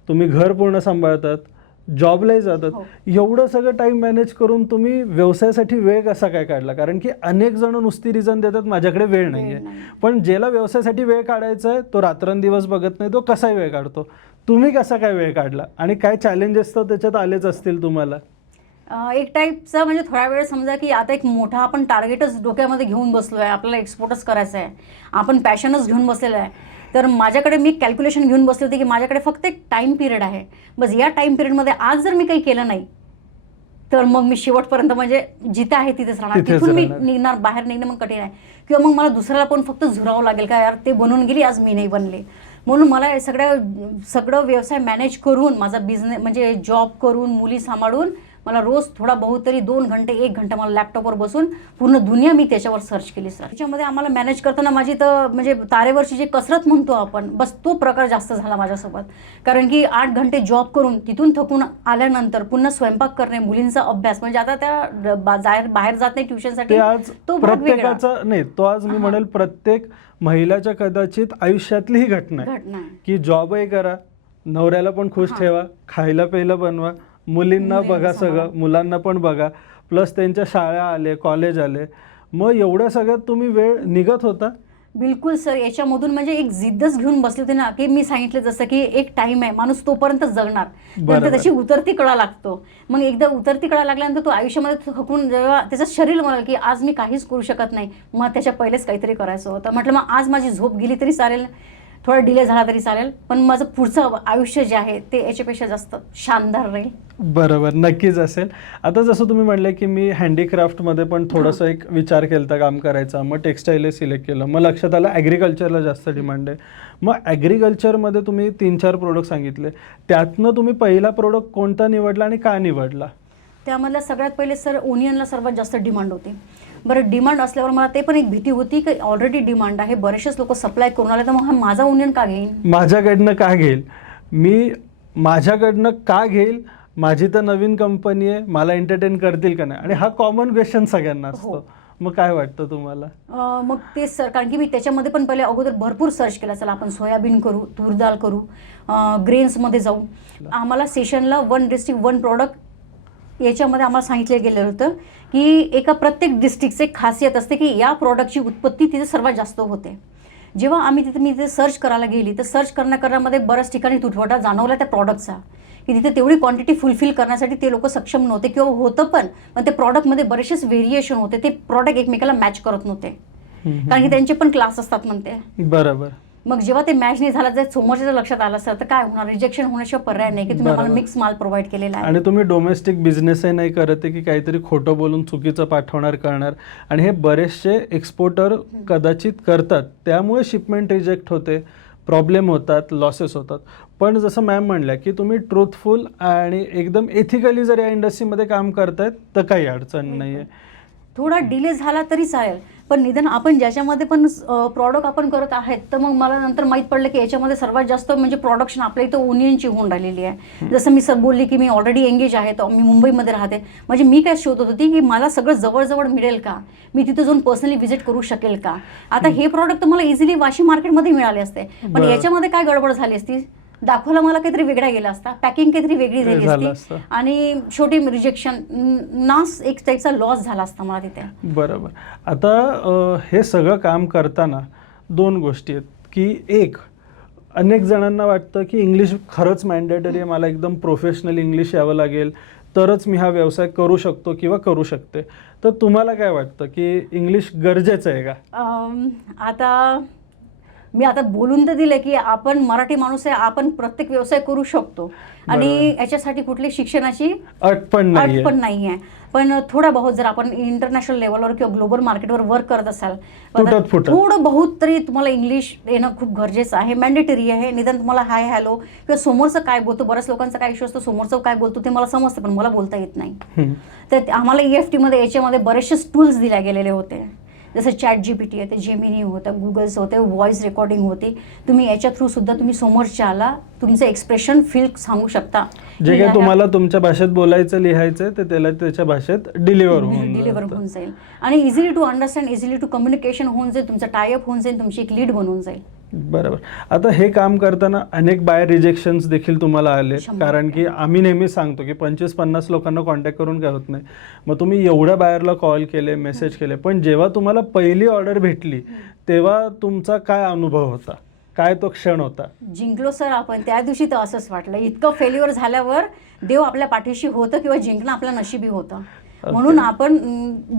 तुम्ही घर पूर्ण सांभाळतात, जॉबलाही जातात, एवढं सगळं टाईम मॅनेज करून तुम्ही व्यवसायासाठी वेळ कसा काय काढला? कारण की अनेक जण नुसती रिझन देतात माझ्याकडे वेळ नाही आहे, पण ज्याला व्यवसायासाठी वेळ काढायचा आहे तो रात्रंदिवस बघत नाही, तो कसाही वेळ काढतो. तुम्ही कसा काय वेळ काढला आणि काय चॅलेंजेस तर त्याच्यात आलेच असतील तुम्हाला? एक टाईपचा म्हणजे थोडा वेळ समजा की आता एक मोठा आपण टार्गेटच डोक्यामध्ये घेऊन बसलो आहे, आपल्याला एक्सपोर्टच करायचं आहे, आपण पॅशनच घेऊन बसलेलं आहे. तर माझ्याकडे मी कॅल्क्युलेशन घेऊन बसले होते की माझ्याकडे फक्त एक टाईम पिरियड आहे, बस या टाईम पिरियडमध्ये आज जर मी काही केलं नाही तर मग मी शेवटपर्यंत म्हणजे जिथे आहे तिथेच राहणार, तिथून मी बाहेर निघणं मग कठीण आहे. किंवा मग मला दुसऱ्याला पण फक्त झुरावं लागेल का, यार ते बनवून गेली आज मी नाही बनले. म्हणून मला सगळं व्यवसाय मॅनेज करून, माझा बिझनेस म्हणजे जॉब करून, मुली सांभाळून, मला रोज थोडा बहुत तरी 2 घंटे 1 घंटा मला लॅपटॉपवर बसून पूर्ण दुनिया मी त्याच्यावर सर्च केली सर. त्याच्यामध्ये आम्हाला मॅनेज करताना माझी तर म्हणजे तारेवरची जी कसरत म्हणतो आपण, बस तो प्रकार जास्त झाला माझ्यासोबत. कारण की 8 घंटे जॉब करून तिथून थकून आल्यानंतर पुन्हा स्वयंपाक करणे, मुलींचा अभ्यास, म्हणजे आता त्या बाहेर जात नाही ट्युशनसाठी, तो प्रत्येकाचा नाही, तो आज मी म्हणेल प्रत्येक महिलाच्या कदाचित आयुष्यातली ही घटना आहे की जॉबही करा, नवऱ्याला पण खुश ठेवा, खायला प्यायला बनवा, मुलींना बघा, सगळं मुलांना पण बघा, प्लस त्यांच्या शाळा आले, कॉलेज आले, मग एवढ्या सगळ्यात तुम्ही वेळ निघत होता? बिलकुल सर. याच्यामधून म्हणजे एक जिद्दच घेऊन बसले होते ना की मी सांगितलं जसं की एक टाइम आहे, माणूस तोपर्यंत जगणार, नंतर त्याची उतरती कळा लागतो. मग एकदा उतरती कळा लागल्यानंतर तो आयुष्यामध्ये थकून जेव्हा त्याचं शरीर म्हणाल की आज मी काहीच करू शकत नाही, मग त्याच्या पहिलेच काहीतरी करायचं होतं. म्हटलं मग आज माझी झोप गेली तरी चालेल, थोडा डिले झाला तरी चालेल, पण माझं पुढचं आयुष्य जे आहे ते याच्यापेक्षा जास्त शानदार राहील. बरोबर, नक्कीच असेल. आता जसं तुम्ही म्हणलं की मी हँडीक्राफ्टमध्ये पण थोडंसं एक विचार केला काम करायचा, मग टेक्स्टाईल सिलेक्ट केलं, मग लक्षात आलं ॲग्रिकल्चरला जास्त डिमांड आहे. मग ॲग्रिकल्चरमध्ये तुम्ही 3-4 प्रोडक्ट सांगितले, त्यातनं तुम्ही पहिला प्रोडक्ट कोणता निवडला आणि का निवडला? त्यामधला सगळ्यात पहिले सर ओनियनला सर्वात जास्त डिमांड होती. बरं डिमांड असल्यावर मला ते पण एक भीती होती की ऑलरेडी डिमांड आहे, बरेचसेच लोक सप्लाय करून आले, तर मग हा माझा ओनियन का घेईन, माझ्याकडनं का घेईल, मी माझ्याकडनं का घेईल, माझी तर नवीन कंपनी आहे, मला एंटरटेन करतील का नाही. आणि हा कॉमन क्वेश्चन सगळ्यांना असतो. हो. मग काय वाटतं तुम्हाला? मग तेच सर, कारण की मी त्याच्यामध्ये पण पहिले अगोदर भरपूर सर्च केला, चला आपण सोयाबीन करू, तूर दाल करू, ग्रेन्समध्ये जाऊ. आम्हाला सेशनला 1:1 प्रॉडक्ट याच्यामध्ये आम्हाला सांगितलं गेलं होतं की एका प्रत्येक डिस्ट्रिक्टचे एक खासियत असते की या प्रॉडक्टची उत्पत्ती तिथे सर्वात जास्त होते. जेव्हा मी तिथे सर्च करायला गेली तर सर्च करण्यामध्ये बऱ्याच ठिकाणी तुटवडा जाणवला त्या प्रॉडक्टचा, की तिथे तेवढी क्वांटिटी फुलफिल करण्यासाठी ते लोक सक्षम नव्हते किंवा होतं पण ते प्रॉडक्टमध्ये बरेचसेच व्हेरिएशन होते, ते प्रॉडक्ट एकमेकाला मॅच करत नव्हते, कारण की त्यांचे पण क्लास असतात म्हणते. बरोबर. मग जेव्हा ते मॅच नाही झालं, जर समोरच्या लक्षात आलं सर तर काय होणार, रिजेक्शन होण्याशिवाय पर्याय नाही की तुम्ही आम्हाला मिक्स माल प्रोव्हाइड केलेला आहे. आणि तुम्ही डोमेस्टिक बिझनेसही नाही करत आहे की काहीतरी खोटं बोलून चुकीचं पाठवणार करणार. आणि हे बरेचसे एक्सपोर्टर कदाचित करतात, त्यामुळे शिपमेंट रिजेक्ट होते, प्रॉब्लेम होतात, लॉसेस होतात. पण जसं मॅम म्हणल्या की तुम्ही ट्रूथफुल आणि एकदम एथिकली जर या इंडस्ट्रीमध्ये काम करतायत तर काही अडचण नाही आहे. थोडा डिले झाला तरी चालेल, पण निदान आपण ज्याच्यामध्ये पण प्रॉडक्ट आपण करत आहेत, तर मग मला नंतर माहीत पडलं की याच्यामध्ये सर्वात जास्त म्हणजे प्रोडक्शन आपल्या इथं ओनियनची होऊन राहिलेली आहे. जसं मी सर बोलली की मी ऑलरेडी एंगेज आहे, तर मी मुंबईमध्ये राहते, म्हणजे मी काय शोधत होती की मला सगळं जवळजवळ मिळेल का, मी तिथं जाऊन पर्सनली व्हिजिट करू शकेल का. आता हे प्रॉडक्ट तर मला इझिली वाशी मार्केटमध्ये मिळाले असते, पण याच्यामध्ये काय गडबड झाली असती, दाखवायला मला काहीतरी वेगळा गेला असता, पॅकिंग काहीतरी वेगळी झाली असती आणि छोटी रिजेक्शन नास एक टाईपचा लॉस झाला असता मला तिथे. बरोबर. आता हे सगळं काम करताना दोन गोष्टी आहेत की एक, अनेक जणांना वाटतं की इंग्लिश खरंच मॅन्डेटरी आहे, मला एकदम प्रोफेशनल इंग्लिश यावं लागेल तरच मी हा व्यवसाय करू शकतो किंवा करू शकते. तर तुम्हाला काय वाटतं की इंग्लिश गरजेचं आहे का? आता मी आता बोलून तर दिलं की आपण मराठी माणूस आहे, आपण प्रत्येक व्यवसाय करू शकतो आणि याच्यासाठी कुठली शिक्षणाची अट पण नाही आहे. पण थोडा बहुत जर आपण इंटरनॅशनल लेवलवर किंवा ग्लोबल मार्केटवर वर्क करत असाल, थोडं बहुत तरी तुम्हाला इंग्लिश येणं खूप गरजेचं आहे, मॅन्डेटरी आहे. निदान तुम्हाला हाय हॅलो किंवा समोरचं काय बोलतो, बऱ्याच लोकांचा काय इश्यू असतो, समोरचं काय बोलतो ते मला समजतं पण मला बोलता येत नाही. तर आम्हाला EFT मध्ये याच्यामध्ये बरेचसे टूल्स दिले गेलेले होते, जसं ChatGPT आहे, ते जेमिनी होतं, गुगल्स होते, व्हॉइस रेकॉर्डिंग होती. तुम्ही याच्या थ्रू सुद्धा तुम्ही समोरच्याला तुमचं एक्सप्रेशन फील सांगू शकता. जे काही तुम्हाला तुमच्या भाषेत बोलायचं लिहायचं ते त्याला त्याच्या भाषेत डिलिव्हर होऊन जाईल आणि easily to understand, easily to communication होऊन जाईल, तुमचं टायअप होऊन जाईल, तुमची एक लीड बनवून जाईल. बरोबर. आता हे काम करताना अनेक बायर रिजेक्शन्स देखील तुम्हाला आले, कारण की आम्ही नेहमी सांगतो की 25-50 लोकांना कॉन्टॅक्ट करून काय होत नाही. मग तुम्ही एवढ्या बायरला कॉल केले, मेसेज केले, पण जेव्हा तुम्हाला पहिली ऑर्डर भेटली तेव्हा तुमचा काय अनुभव होता, काय तो क्षण होता? जिंकलो सर आपण. त्या दिवशी तर असंच वाटलं, इतकं फेल्युअर झाल्यावर देव आपल्या पाठीशी होतं किंवा जिंकणं आपल्या नशिबी होतं. म्हणून आपण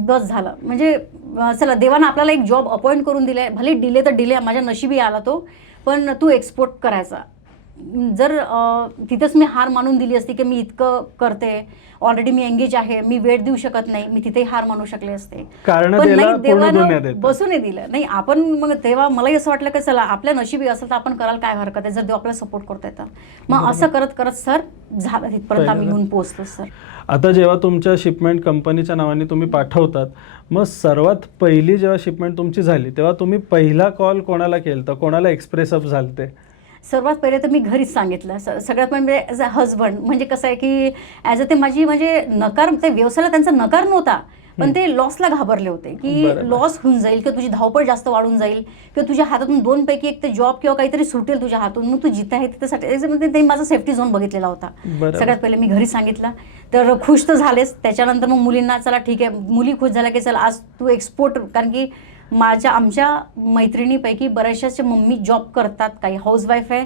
बस झालं, म्हणजे चला देवानं आपल्याला एक जॉब अपॉइंट करून दिलाय, भले डिले तर डिले, माझ्या नशिबी आला तो, पण तू एक्सपोर्ट करायचा. जर तिथंच मी हार मानून दिली असती की मी इतकं करते, ऑलरेडी मी एंगेज आहे, मी वेळ देऊ शकत नाही, मी तिथेही हार मानू शकले असते, पण नाही, देवानं बसू नाही दिलं. नाही आपण मग तेव्हा मलाही असं वाटलं की चला आपल्या नशिबी असेल तर आपण करायला काय हरकत आहे, जर देव आपल्याला सपोर्ट करता येतं. मग असं करत करत सर झालं, तिथपर्यंत आम्ही येऊन पोहोचलो सर. आता जेव्हा तुमच्या शिपमेंट कंपनीच्या नावाने तुम्ही पाठवतात, मग सर्वात पहिली जेव्हा शिपमेंट तुमची झाली तेव्हा तुम्ही पहिला कॉल कोणाला केलता, कोणाला एक्सप्रेस अप झालते? सर्वात पहिले तर मी घरीच सांगितलं. सगळ्यात म्हणजे ॲज अ हजबंड, म्हणजे कसं आहे की ॲज अ ते माझी म्हणजे नकार, ते व्यवसायाला त्यांचा नकार नव्हता, पण ते लॉसला घाबरले होते की लॉस होऊन जाईल किंवा तुझी धावपळ जास्त वाढून जाईल किंवा तुझ्या हातातून 2 पैकी एक ते जॉब किंवा काहीतरी सुटेल तुझ्या हातून, मग तू जिथे आहे तिथेसाठी ते माझा सेफ्टी झोन बघितलेला होता. सगळ्यात पहिले मी घरी सांगितलं, तर खुश तर झालेच. त्याच्यानंतर मग मुलींना चला ठीक आहे, मुली खुश झाल्या की चला आज तू एक्सपोर्ट, कारण की आमच्या मैत्रिणीपैकी बऱ्याचशाचे मम्मी जॉब करतात, काही हाऊसवाईफ आहे,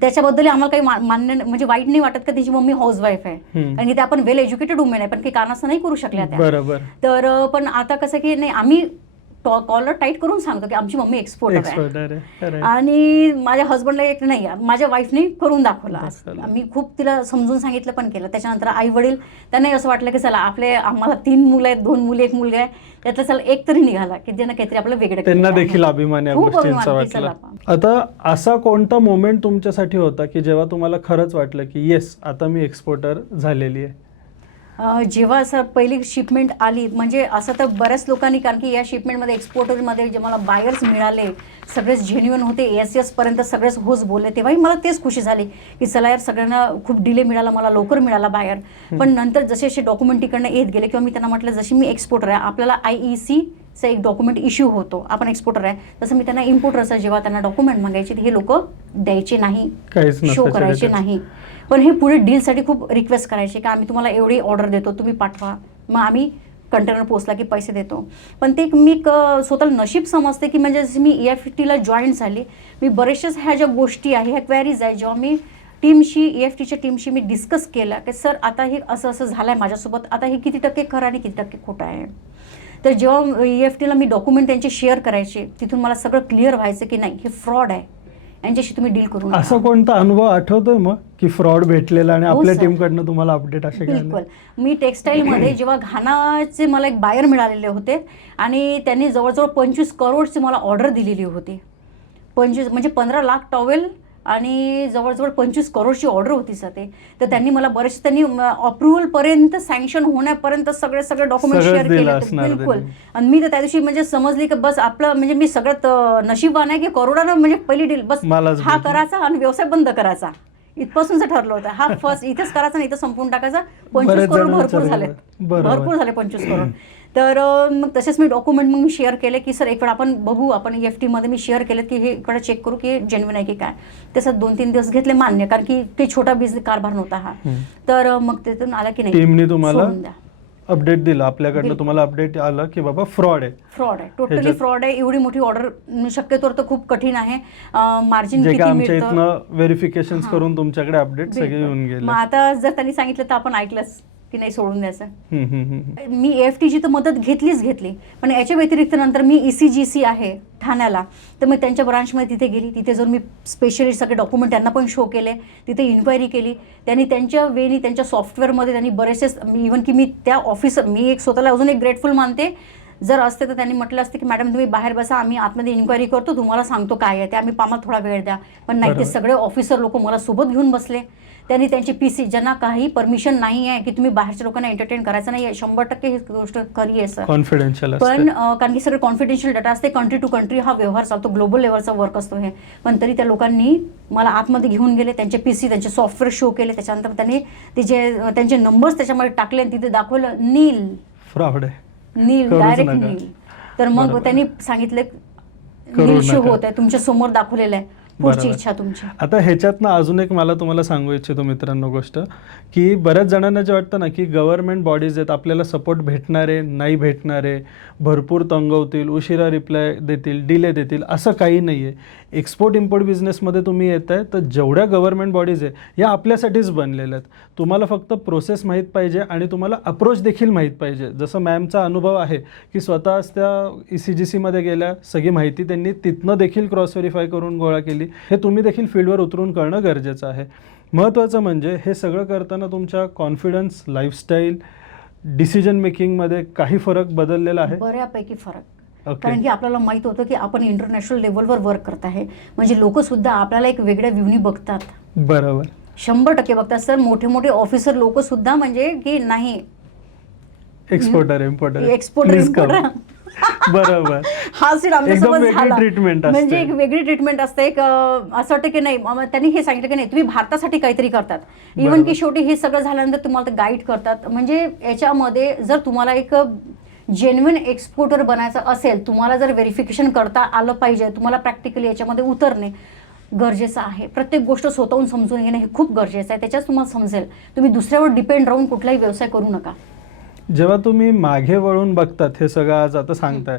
त्याच्याबद्दल आम्हाला काही मान्य म्हणजे वाईट नाही वाटत का तिची मम्मी हाऊसवाईफ आहे, कारण की ते आपण वेल एज्युकेटेड वुमेन आहे, पण काही कारणास्तव नाही करू शकल्या त्या. तर पण आता कसं की नाही, आम्ही कॉलर टाईट करून सांगतो की आमची मम्मी एक्सपोर्टर आहे. आणि माझ्या हजबंडला एक नाही, माझ्या वाईफने करून दाखवला. मी खूप तिला समजून सांगितलं पण केलं. त्याच्यानंतर आई वडील त्यांनाही असं वाटलं की चला आम्हाला 3 मुलं आहेत, 2 मुली 1 मुलगा आहे, त्यातला चला एक तरी निघाला की ज्यांना काहीतरी आपलं वेगळं, त्यांना देखील अभिमान या गोष्टींचा वाटला. आता असा कोणता मोमेंट तुमच्यासाठी होता की जेव्हा तुम्हाला खरंच वाटलं की येस आता मी एक्सपोर्टर झालेली आहे? जेव्हा असं पहिली शिपमेंट आली, म्हणजे असं तर बऱ्याच लोकांनी, कारण की या शिपमेंटमध्ये एक्सपोर्टरमध्ये जे मला बायर्स मिळाले सगळेच जेन्युइन होते, पर्यंत सगळेच होच बोलले, तेव्हाही मला तेच खुशी झाली की चला यार सगळ्यांना खूप डिले मिळाला, मला लवकर मिळाला बायर. पण नंतर जसे जसे डॉक्युमेंट तिकडनं येत गेले किंवा मी त्यांना म्हटलं जशी मी एक्सपोर्टर आहे, आपल्याला IECचा एक डॉक्युमेंट इश्यू होतो, आपण एक्सपोर्टर आहे, तसं मी त्यांना इम्पोर्टरचा जेव्हा त्यांना डॉक्युमेंट मागायचे हे लोक द्यायचे नाही, शो करायचे नाही. पण हे पुढे डीलसाठी खूप रिक्वेस्ट करायचे की आम्ही तुम्हाला एवढी ऑर्डर देतो, तुम्ही पाठवा, मग आम्ही कंटेनर पोचला की पैसे देतो. पण ते मी स्वतःला नशीब समजते की म्हणजे जसं मी EFTला जॉईन झाली, मी बरेचशाच ह्या ज्या गोष्टी आहे, ह्या क्वेरीज आहे, जेव्हा मी EFTच्या टीमशी मी डिस्कस केला की सर आता हे असं असं झालं आहे माझ्यासोबत, आता हे किती टक्के खरं आणि किती टक्के खोटं आहे. तर जेव्हा EFTला मी डॉक्युमेंट त्यांचे शेअर करायचे, तिथून मला सगळं क्लिअर व्हायचं की नाही हे फ्रॉड आहे, यांच्याशी तुम्ही डील करू नका. असा कोणता अनुभव आठवतोय मग की फ्रॉड भेटलेला आणि आपल्या टीमकडनं तुम्हाला अपडेट असे काय? बिलकुल. मी टेक्सटाईलमध्ये जेव्हा घानाचे मला एक बायर मिळालेले होते आणि त्यांनी जवळजवळ 25 करोडची मला ऑर्डर दिलेली होती. 25 म्हणजे 15 लाख टॉवेल आणि जवळजवळ 25 करोडची ऑर्डर होती सर ते. तर त्यांनी मला बरेचसे त्यांनी अप्रुव्हलपर्यंत सँक्शन होण्यापर्यंत सगळे डॉक्युमेंट शेअर केले होते. बिलकुल. आणि मी तर त्या दिवशी म्हणजे समजली की बस आपलं म्हणजे मी सगळ्यात नशीबवान आहे की करोडानं म्हणजे पहिली डील बस हा करायचा आणि व्यवसाय बंद करायचा, इथपासूनच ठरलं होतं. हा फर्स्ट इथेच करायचा आणि इथं संपून टाकायचा. 25 करोड भरपूर झाले, 25 करोड. तर मग तसेच मी डॉक्युमेंट मग मी शेअर केले की सर एक वेळा आपण बघू, आपण EFTमध्ये मी शेअर केलं की हे एक वेळा चेक करू की जेन्युइन आहे की काय. तसं 2-3 दिवस घेतले मान्य, कारण की ते छोटा बिझनेस कारभार नव्हता हा. तर मग तिथून आला की नाही टीमने तुम्हाला अपडेट दिला, आपल्याकडनं तुम्हाला अपडेट आलं की बाबा फ्रॉड आहे, टोटली फ्रॉड आहे. एवढी मोठी ऑर्डर शक्यतोवर तर खूप कठीण आहे. मार्जिन किती आमच्या इथनं व्हेरिफिकेशन करून तुमच्याकडे अपडेट सगळे येऊन गेले. मग आता जर त्यांनी सांगितलं तर आपण ऐकलंच की नाही सोडून द्यायचं. मी EFTची तर मदत घेतली, पण याच्या व्यतिरिक्त नंतर मी ECGC आहे ठाण्याला, तर मग त्यांच्या ब्रांचमध्ये तिथे गेली. तिथे जाऊन मी स्पेशली सगळे डॉक्युमेंट त्यांना पण शो केले, तिथे इन्क्वायरी केली. त्यांनी त्यांच्या वेनी त्यांच्या सॉफ्टवेअरमध्ये त्यांनी बरेचसे इव्हन की मी त्या ऑफिसर, मी एक स्वतःला अजून एक ग्रेटफुल मानते, जर असते तर त्यांनी म्हटलं असते की मॅडम तुम्ही बाहेर बसा, आम्ही आतमध्ये इन्क्वायरी करतो, तुम्हाला सांगतो काय आहे ते, आम्ही आम्हाला थोडा वेळ द्या. पण नाही, ते सगळे ऑफिसर लोक मला सोबत घेऊन बसले. त्यांनी त्यांची PC, ज्यांना काही परमिशन नाही आहे की तुम्ही बाहेरच्या लोकांना एंटरटेन करायचं नाही, 100% ही गोष्ट खरी आहे सर, कॉन्फिडेन्शियल. पण कारण की सगळं कॉन्फिडेन्शियल डाटा असते, कंट्री टू कंट्री हा व्यवहार चालतो, ग्लोबल लेवलचा वर्क असतो हे. पण तरी त्या लोकांनी मला आतमध्ये घेऊन गेले, त्यांचे PC त्यांचे सॉफ्टवेअर शो केले, त्याच्यानंतर त्यांनी त्यांचे नंबर्स त्याच्यामध्ये टाकले आणि तिथे दाखवलं नील फ्रॉड आहे, नील, डायरेक्ट नील. तर मग त्यांनी सांगितलं नील शो होत आहे, तुमच्या समोर दाखवलेलं आहे, पुढची इच्छा तुमची. आता ह्याच्यातनं अजून एक मला तुम्हाला सांगू इच्छितो मित्रांनो गोष्ट, की बऱ्याच जणांना जे वाटतं ना की गव्हर्नमेंट बॉडीज आहेत, आपल्याला सपोर्ट भेटणारे नाही भेटणारे, भरपूर तंगवतील, उशिरा रिप्लाय देतील, डिले देतील, असं काही नाही आहे. एक्सपोर्ट इम्पोर्ट बिझनेसमध्ये तुम्ही येत आहे तर जेवढ्या गव्हर्नमेंट बॉडीज आहे या आपल्यासाठीच बनलेल्या आहेत. तुम्हाला फक्त प्रोसेस माहीत पाहिजे आणि तुम्हाला अप्रोच देखील माहीत पाहिजे. जसं मॅमचा अनुभव आहे की स्वतःच त्या ECGCमध्ये गेल्या, सगळी माहिती त्यांनी तिथनं देखील क्रॉस व्हेरीफाय करून गोळा केली. हे तुम्ही देखील फील्डवर उतरून करणं गरजेचं आहे. महत्त्वाचं म्हणजे हे सगळं करताना तुमच्या कॉन्फिडन्स, लाईफस्टाईल, डिसिजन मेकिंगमध्ये काही फरक बदललेला आहे? बऱ्यापैकी फरक. कारण की आपल्याला माहित होतं की आपण इंटरनॅशनल लेवलवर वर्क करत आहे, म्हणजे लोक सुद्धा आपल्याला एक वेगळ्या व्ह्यूनी बघतात. बरोबर, 100% बघतात सर. मोठे मोठे ऑफिसर लोक सुद्धा म्हणजे की नाही एक्सपोर्टर बरोबर, हा सीन आमच्यासोबत झाला. म्हणजे एक वेगळी ट्रीटमेंट असते. एक असं वाटतं की नाही, त्यांनी हे सांगितलं की नाही तुम्ही भारतासाठी काहीतरी करतात. इव्हन की शेवटी हे सगळं झाल्यानंतर तुम्हाला ते गाईड करतात. म्हणजे याच्यामध्ये जर तुम्हाला एक जेन्युइन एक्सपोर्टर बनायचं असेल, तुम्हाला जर व्हेरिफिकेशन करता आलं पाहिजे, तुम्हाला प्रॅक्टिकली याच्यामध्ये उतरणे गरजेचं आहे. प्रत्येक गोष्ट स्वतःहून समजून घेणं हे खूप गरजेचं आहे. त्याच्याच तुम्हाला समजेल. तुम्ही दुसऱ्यावर डिपेंड राहून कुठलाही व्यवसाय करू नका. जेव्हा तुम्ही मागे वळून बघतात हे सगळं आज आता सांगताय,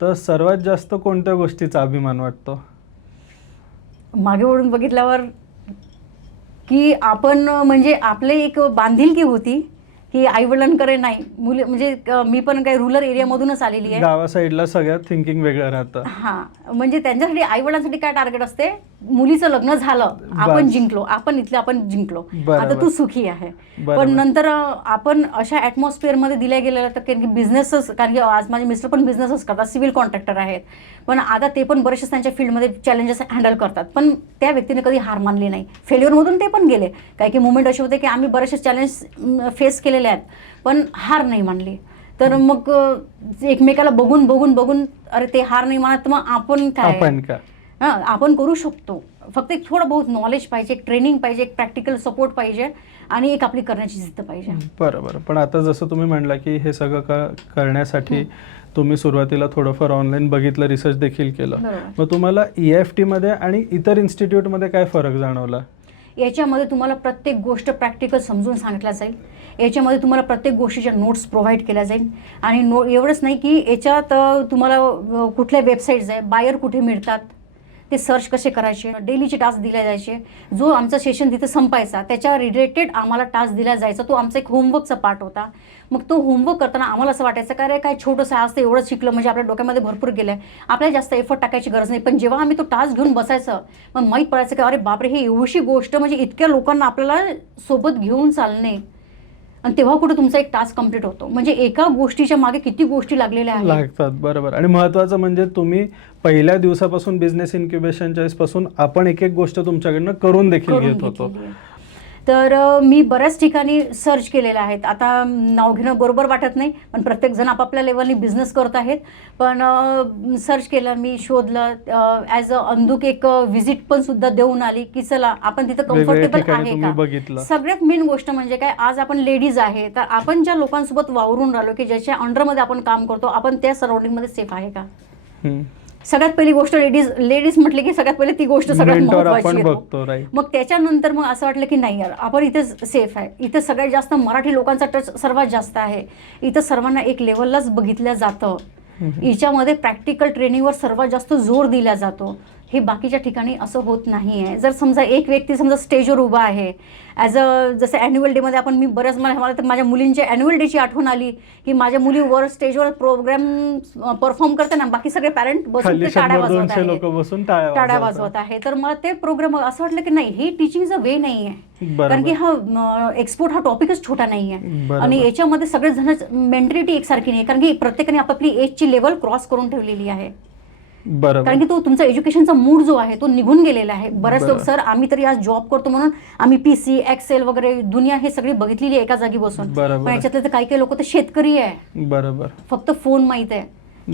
तर सर्वात जास्त कोणत्या गोष्टीचा अभिमान वाटतो? मागे वळून बघितल्यावर की आपण म्हणजे आपले एक बांधिलकी होती की आईवडिलांकडे नाही, मुली म्हणजे मी पण काही रूरल एरियामधूनच आलेली आहे. गावा साईडला सगळ्यात थिंकिंग वेगळं राहतं. हां, म्हणजे त्यांच्यासाठी आईवडिलांसाठी काय टार्गेट असते, मुलीचं लग्न झालं, आपण जिंकलो, आपण जिंकलो, आता तू सुखी आहे. पण नंतर आपण अशा ॲटमॉस्फिअरमध्ये दिल्या गेलेल्या, तर कारण की बिझनेसच, कारण की आज माझे मिस्टर पण बिझनेसच करतात, सिव्हिल कॉन्ट्रॅक्टर आहेत, पण आता ते पण बरेचसे त्यांच्या फील्डमध्ये चॅलेंजेस हँडल करतात. पण त्या व्यक्तीने कधी हार मानली नाही, फेल्युअरमधून ते पण गेले. काही काही मुवमेंट असे होते की आम्ही बरेचसे चॅलेंज फेस केलेले आहेत, पण हार नाही मानली. तर मग एकमेकाला बघून बघून बघून अरे ते हार नाही मानत, मग आपण काय आपण करू शकतो. फक्त एक थोडं बहुत नॉलेज पाहिजे, एक ट्रेनिंग पाहिजे, एक प्रॅक्टिकल सपोर्ट पाहिजे आणि एक आपली करण्याची जिद्द पाहिजे. बरोबर. पण आता जसं तुम्ही म्हणला की हे सगळं करण्यासाठी तुम्ही सुरुवातीला थोडंफार ऑनलाईन बघितलं, रिसर्च देखील केलं. मग तुम्हाला EFT मध्ये आणि इतर इन्स्टिट्यूटमध्ये काय फरक जाणवला? याच्यामध्ये तुम्हाला प्रत्येक गोष्ट प्रॅक्टिकल समजून सांगितल्या जाईल. याच्यामध्ये तुम्हाला प्रत्येक गोष्टीच्या नोट्स प्रोव्हाइड केल्या जाईल. आणि एवढंच नाही की याच्यात तुम्हाला कुठल्या वेबसाईट्स आहे, बायर कुठे मिळतात, ते सर्च कसे करायचे, डेलीचे टास्क दिले जायचे. जो आमचा सेशन तिथे संपायचा त्याच्या रिलेटेड आम्हाला टास्क दिला जायचा. तो आमचा एक होमवर्कचा पार्ट होता. मग तो होमवर्क करताना आम्हाला असं वाटायचं का रे काय छोटंसं असतं, एवढंच शिकलं म्हणजे आपल्या डोक्यामध्ये भरपूर गेलं आहे, आपल्याला जास्त एफर्ट टाकायची गरज नाही. पण जेव्हा आम्ही तो टास्क घेऊन बसायचं मग माहीत पडायचं की अरे बापरे, ही एवढीशी गोष्ट म्हणजे इतक्या लोकांना आपल्याला सोबत घेऊन चालणे. आणि तेव्हा कुठे तुमचा एक टास्क कंप्लीट होतो. म्हणजे एका गोष्टीच्या मागे किती गोष्टी लागलेल्या लागतात. बरोबर. आणि महत्त्वाचं म्हणजे तुम्ही पहिल्या दिवसापासून बिझनेस इन्क्युबेशनच्या वेळेसपासून आपण एक एक गोष्ट तुमच्याकडनं करून देखील घेत होतो. तर मी बऱ्याच ठिकाणी सर्च केलेल्या आहेत. आता नाव घेणं बरोबर वाटत नाही, पण प्रत्येकजण आपापल्या लेवलनी बिझनेस करत आहेत. पण सर्च केलं, मी शोधलं, ॲज अ अंधुक एक व्हिजिट पण सुद्धा देऊन आली की चला आपण तिथं कम्फर्टेबल आहे का. सगळ्यात मेन गोष्ट म्हणजे काय, आज आपण लेडीज आहे तर आपण ज्या लोकांसोबत वावरून राहिलो की ज्याच्या अंडरमध्ये आपण काम करतो, आपण त्या सराउंडिंगमध्ये सेफ आहे का. सगळ्यात पहिली गोष्ट लेडीज म्हटले की सगळ्यात पहिले ती गोष्ट सगळ्यात महत्त्वाची. मग त्याच्यानंतर मग असं वाटलं की नाही यार आपण इथे सेफ आहे. इथे सगळ्यात जास्त मराठी लोकांचा टच सर्वात जास्त आहे. इथं सर्वांना एक लेवललाच बघितलं जातं. हिच्यामध्ये प्रॅक्टिकल ट्रेनिंगवर सर्वात जास्त जोर दिला जातो. हे बाकीच्या ठिकाणी असं होत नाही आहे. जर समजा एक व्यक्ती समजा स्टेजवर उभा आहे ॲज अ, जसं ॲन्युअल डेमध्ये आपण मी बऱ्याच मला तर माझ्या मुलींच्या ॲन्युअल डेची आठवण आली की माझ्या मुली वर स्टेजवर प्रोग्राम परफॉर्म करताना बाकी सगळे पॅरेंट बसून टाळ्या वाजवत आहे. तर मला ते प्रोग्राम असं वाटलं की नाही, हे टीचिंगचा वे नाही आहे. कारण की हा एक्सपोर्ट हा टॉपिकच छोटा नाही आहे. आणि याच्यामध्ये सगळेजण मेंटॅलिटी एकसारखी नाही, कारण की प्रत्येकाने आपापली एजची लेवल क्रॉस करून ठेवलेली आहे. कारण की तो तुमचा एज्युकेशनचा मूड जो आहे तो निघून गेलेला आहे. बरेच लोक सर आम्ही तरी आज जॉब करतो म्हणून आम्ही PC, एक्सेल वगैरे दुनिया हे सगळी बघितलेली आहे एका जागी बसून. पण याच्यातले तर काही लोक तर शेतकरी आहे. बरोबर. फक्त फोन माहित आहे,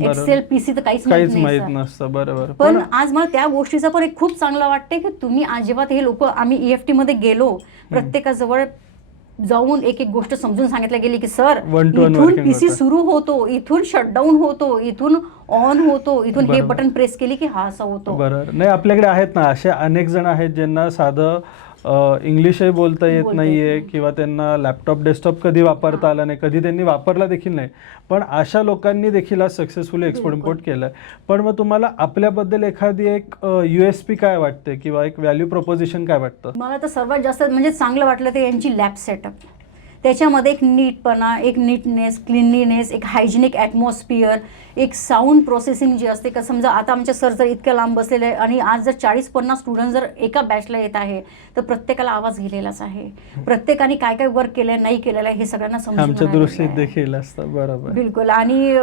एक्सेल PC तर काहीच माहित नसतं. बरोबर. पण आज मला त्या गोष्टीचा पण एक खूप चांगलं वाटते की तुम्ही आज जेव्हा हे लोक आम्ही EFT मध्ये गेलो, प्रत्येकाजवळ जाऊन एक एक गोष्ट समजून सांगितल्या गेली की सर इथून PC सुरू होतो, इथून शटडाऊन होतो, इथून ऑन होतो, इथून हे बटन प्रेस केली की हा असा होतो. बरोबर. नाही, आपल्याकडे आहेत ना असे अनेक जण आहेत ज्यांना साधं इंग्लिशही बोलता येत नाहीये किंवा त्यांना लॅपटॉप डेस्कटॉप कधी वापरता आला नाही, कधी त्यांनी वापरला देखील नाही. पण अशा लोकांनी देखील आज सक्सेसफुली एक्सपोर्ट इम्पोर्ट केलं. पण मग तुम्हाला आपल्याबद्दल एखादी एक USP काय वाटते किंवा एक व्हॅल्यू प्रपोजिशन काय वाटतं? मला तर सर्वात जास्त म्हणजे चांगलं वाटलं ते यांची लॅब सेटअप. त्याच्यामध्ये एक नीटपणा, एक नीटनेस, क्लिनलीनेस, एक हायजिनिक ॲटमॉस्फिअर, एक साऊंड प्रोसेसिंग जी असते का. समजा आता आमच्या सर जर इतक्या लांब बसलेले आहे आणि आज जर 40-50 स्टुडंट जर एका बॅचला येत आहे तर प्रत्येकाला आवाज गेलेलाच आहे. प्रत्येकाने काय काय वर्क केलं नाही केलेलं आहे हे सगळ्यांना आमच्या दृष्टीत देखील असतं. बरोबर. बिलकुल. आणि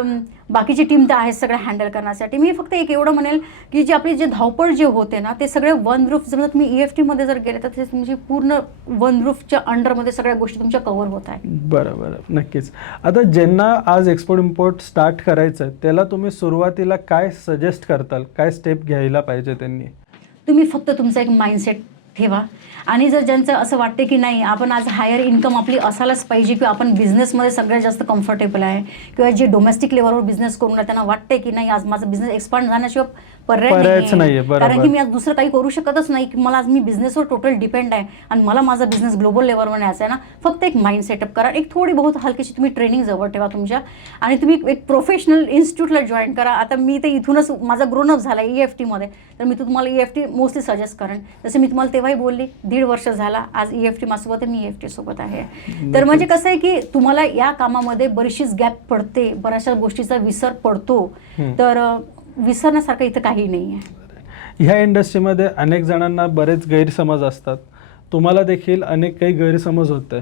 बाकीची टीम तर आहे सगळं हँडल करण्यासाठी. मी फक्त एक एवढं म्हणेल की जे आपली जे धावपळ जे होते ना ते सगळे वन रूफ, समजा तुम्ही EFT मध्ये जर गेले तर ते तुमची पूर्ण वन रूफच्या अंडरमध्ये सगळ्या गोष्टी तुमच्या कव्हर होत आहे. बरोबर. नक्कीच. आता ज्यांना आज एक्सपोर्ट इम्पोर्ट स्टार्ट करायचं आहे त्याला तुम्ही सुरुवातीला काय सजेस्ट करताल, काय स्टेप घ्यायला पाहिजे त्यांनी? तुम्ही फक्त तुमचा एक माइंडसेट ठेवा. आणि जर ज्यांचं असं वाटते की नाही आपण आज हायर इन्कम आपली असायलाच पाहिजे किंवा आपण बिझनेसमध्ये सगळ्यात जास्त कम्फर्टेबल आहे किंवा जे डोमेस्टिक लेवलवर बिझनेस करून त्यांना वाटते की नाही आज माझा बिझनेस एक्सपांड जाण्याशिवाय पर्याय नाही, कारण की मी आज दुसरं काही करू शकतच नाही की मला आज मी बिझनेसवर टोटल डिपेंड आहे आणि मला माझा बिझनेस ग्लोबल लेवलवर न्यायचा आहे ना. फक्त एक माइंड सेटअप करा, एक थोडी बहुत हलकीशी तुम्ही ट्रेनिंग जवळ ठेवा तुमच्या आणि तुम्ही एक प्रोफेशनल इन्स्टिट्यूटला जॉईन करा. आता मी तर इथूनच माझा ग्रोनअप झाला EFT मध्ये, तर मी तुम्हाला EFT मोस्टली सजेस्ट करेन. जसं मी तुम्हाला तेव्हाही बोलली 1.5 वर्ष झाला आज EFT माझ्यासोबत आहे, मी EFT सोबत आहे. तर म्हणजे कसं आहे की तुम्हाला या कामामध्ये बरीचशीच गॅप पडते, बऱ्याचशा गोष्टीचा विसर पडतो, तर विसरण्यासारखं इथं काही नाही आहे. ह्या इंडस्ट्रीमध्ये अनेक जणांना बरेच गैरसमज असतात, तुम्हाला देखील अनेक काही गैरसमज होते.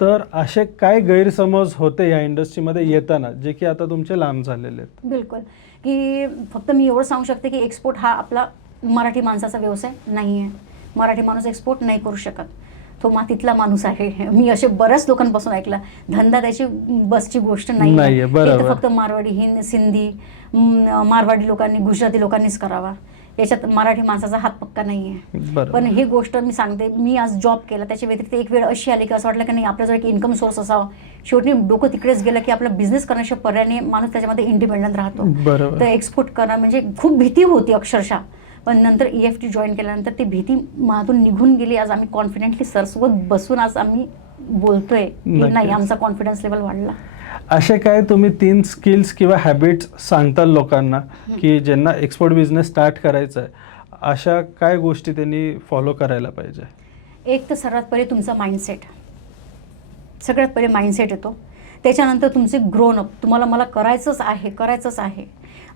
तर असे काय गैरसमज होते या इंडस्ट्रीमध्ये येताना जे की आता तुमचे लांब झालेले आहेत? बिलकुल. की फक्त मी एवढं सांगू शकते की एक्सपोर्ट हा आपला मराठी माणसाचा व्यवसाय नाही आहे. मराठी माणूस एक्सपोर्ट नाही करू शकत. तो मातीतला माणूस आहे. मी असे बऱ्याच लोकांपासून ऐकलं. धंदा त्याची बसची गोष्ट नाहीये, नाही, बरोबर. फक्त मारवाडी, हिंद, सिंधी, मारवाडी लोकांनी, गुजराती लोकांनीच करावा. याच्यात मराठी माणसाचा हात पक्का नाहीये. बरोबर. पण ही गोष्ट मी सांगते, मी आज जॉब केला त्याच्या व्यतिरिक्त एक वेळ अशी आली की असं वाटलं की नाही आपल्याजवळ एक इन्कम सोर्स असावा. शेवटी डोकं तिकडेच गेलं की आपला बिझनेस करण्याच्या पर्यायाने माणूस त्याच्यामध्ये इंडिपेंडंट राहतो. बरोबर. तर एक्सपोर्ट करणं म्हणजे खूप भीती होती अक्षरशः. पण नंतर EFT जॉईन केल्यानंतर ती भीती मनातून निघून गेली. आज आम्ही कॉन्फिडेंटली सरसोबत बसून आज आम्ही बोलतोय की नाही, नक्कीच. आमचा कॉन्फिडन्स लेवल वाढला. असे काय तुम्ही 3 स्किल्स किंवा हॅबिट्स सांगताल लोकांना की ज्यांना एक्सपोर्ट बिझनेस स्टार्ट करायचा आहे, अशा काय गोष्टी त्यांनी फॉलो करायला पाहिजे? एक तर सर्वात पहिले तुमचा माइंडसेट, सगळ्यात पहिले माइंडसेट येतो. त्याच्यानंतर तुमचे ग्रोन अप, तुम्हाला मला करायचंच आहे.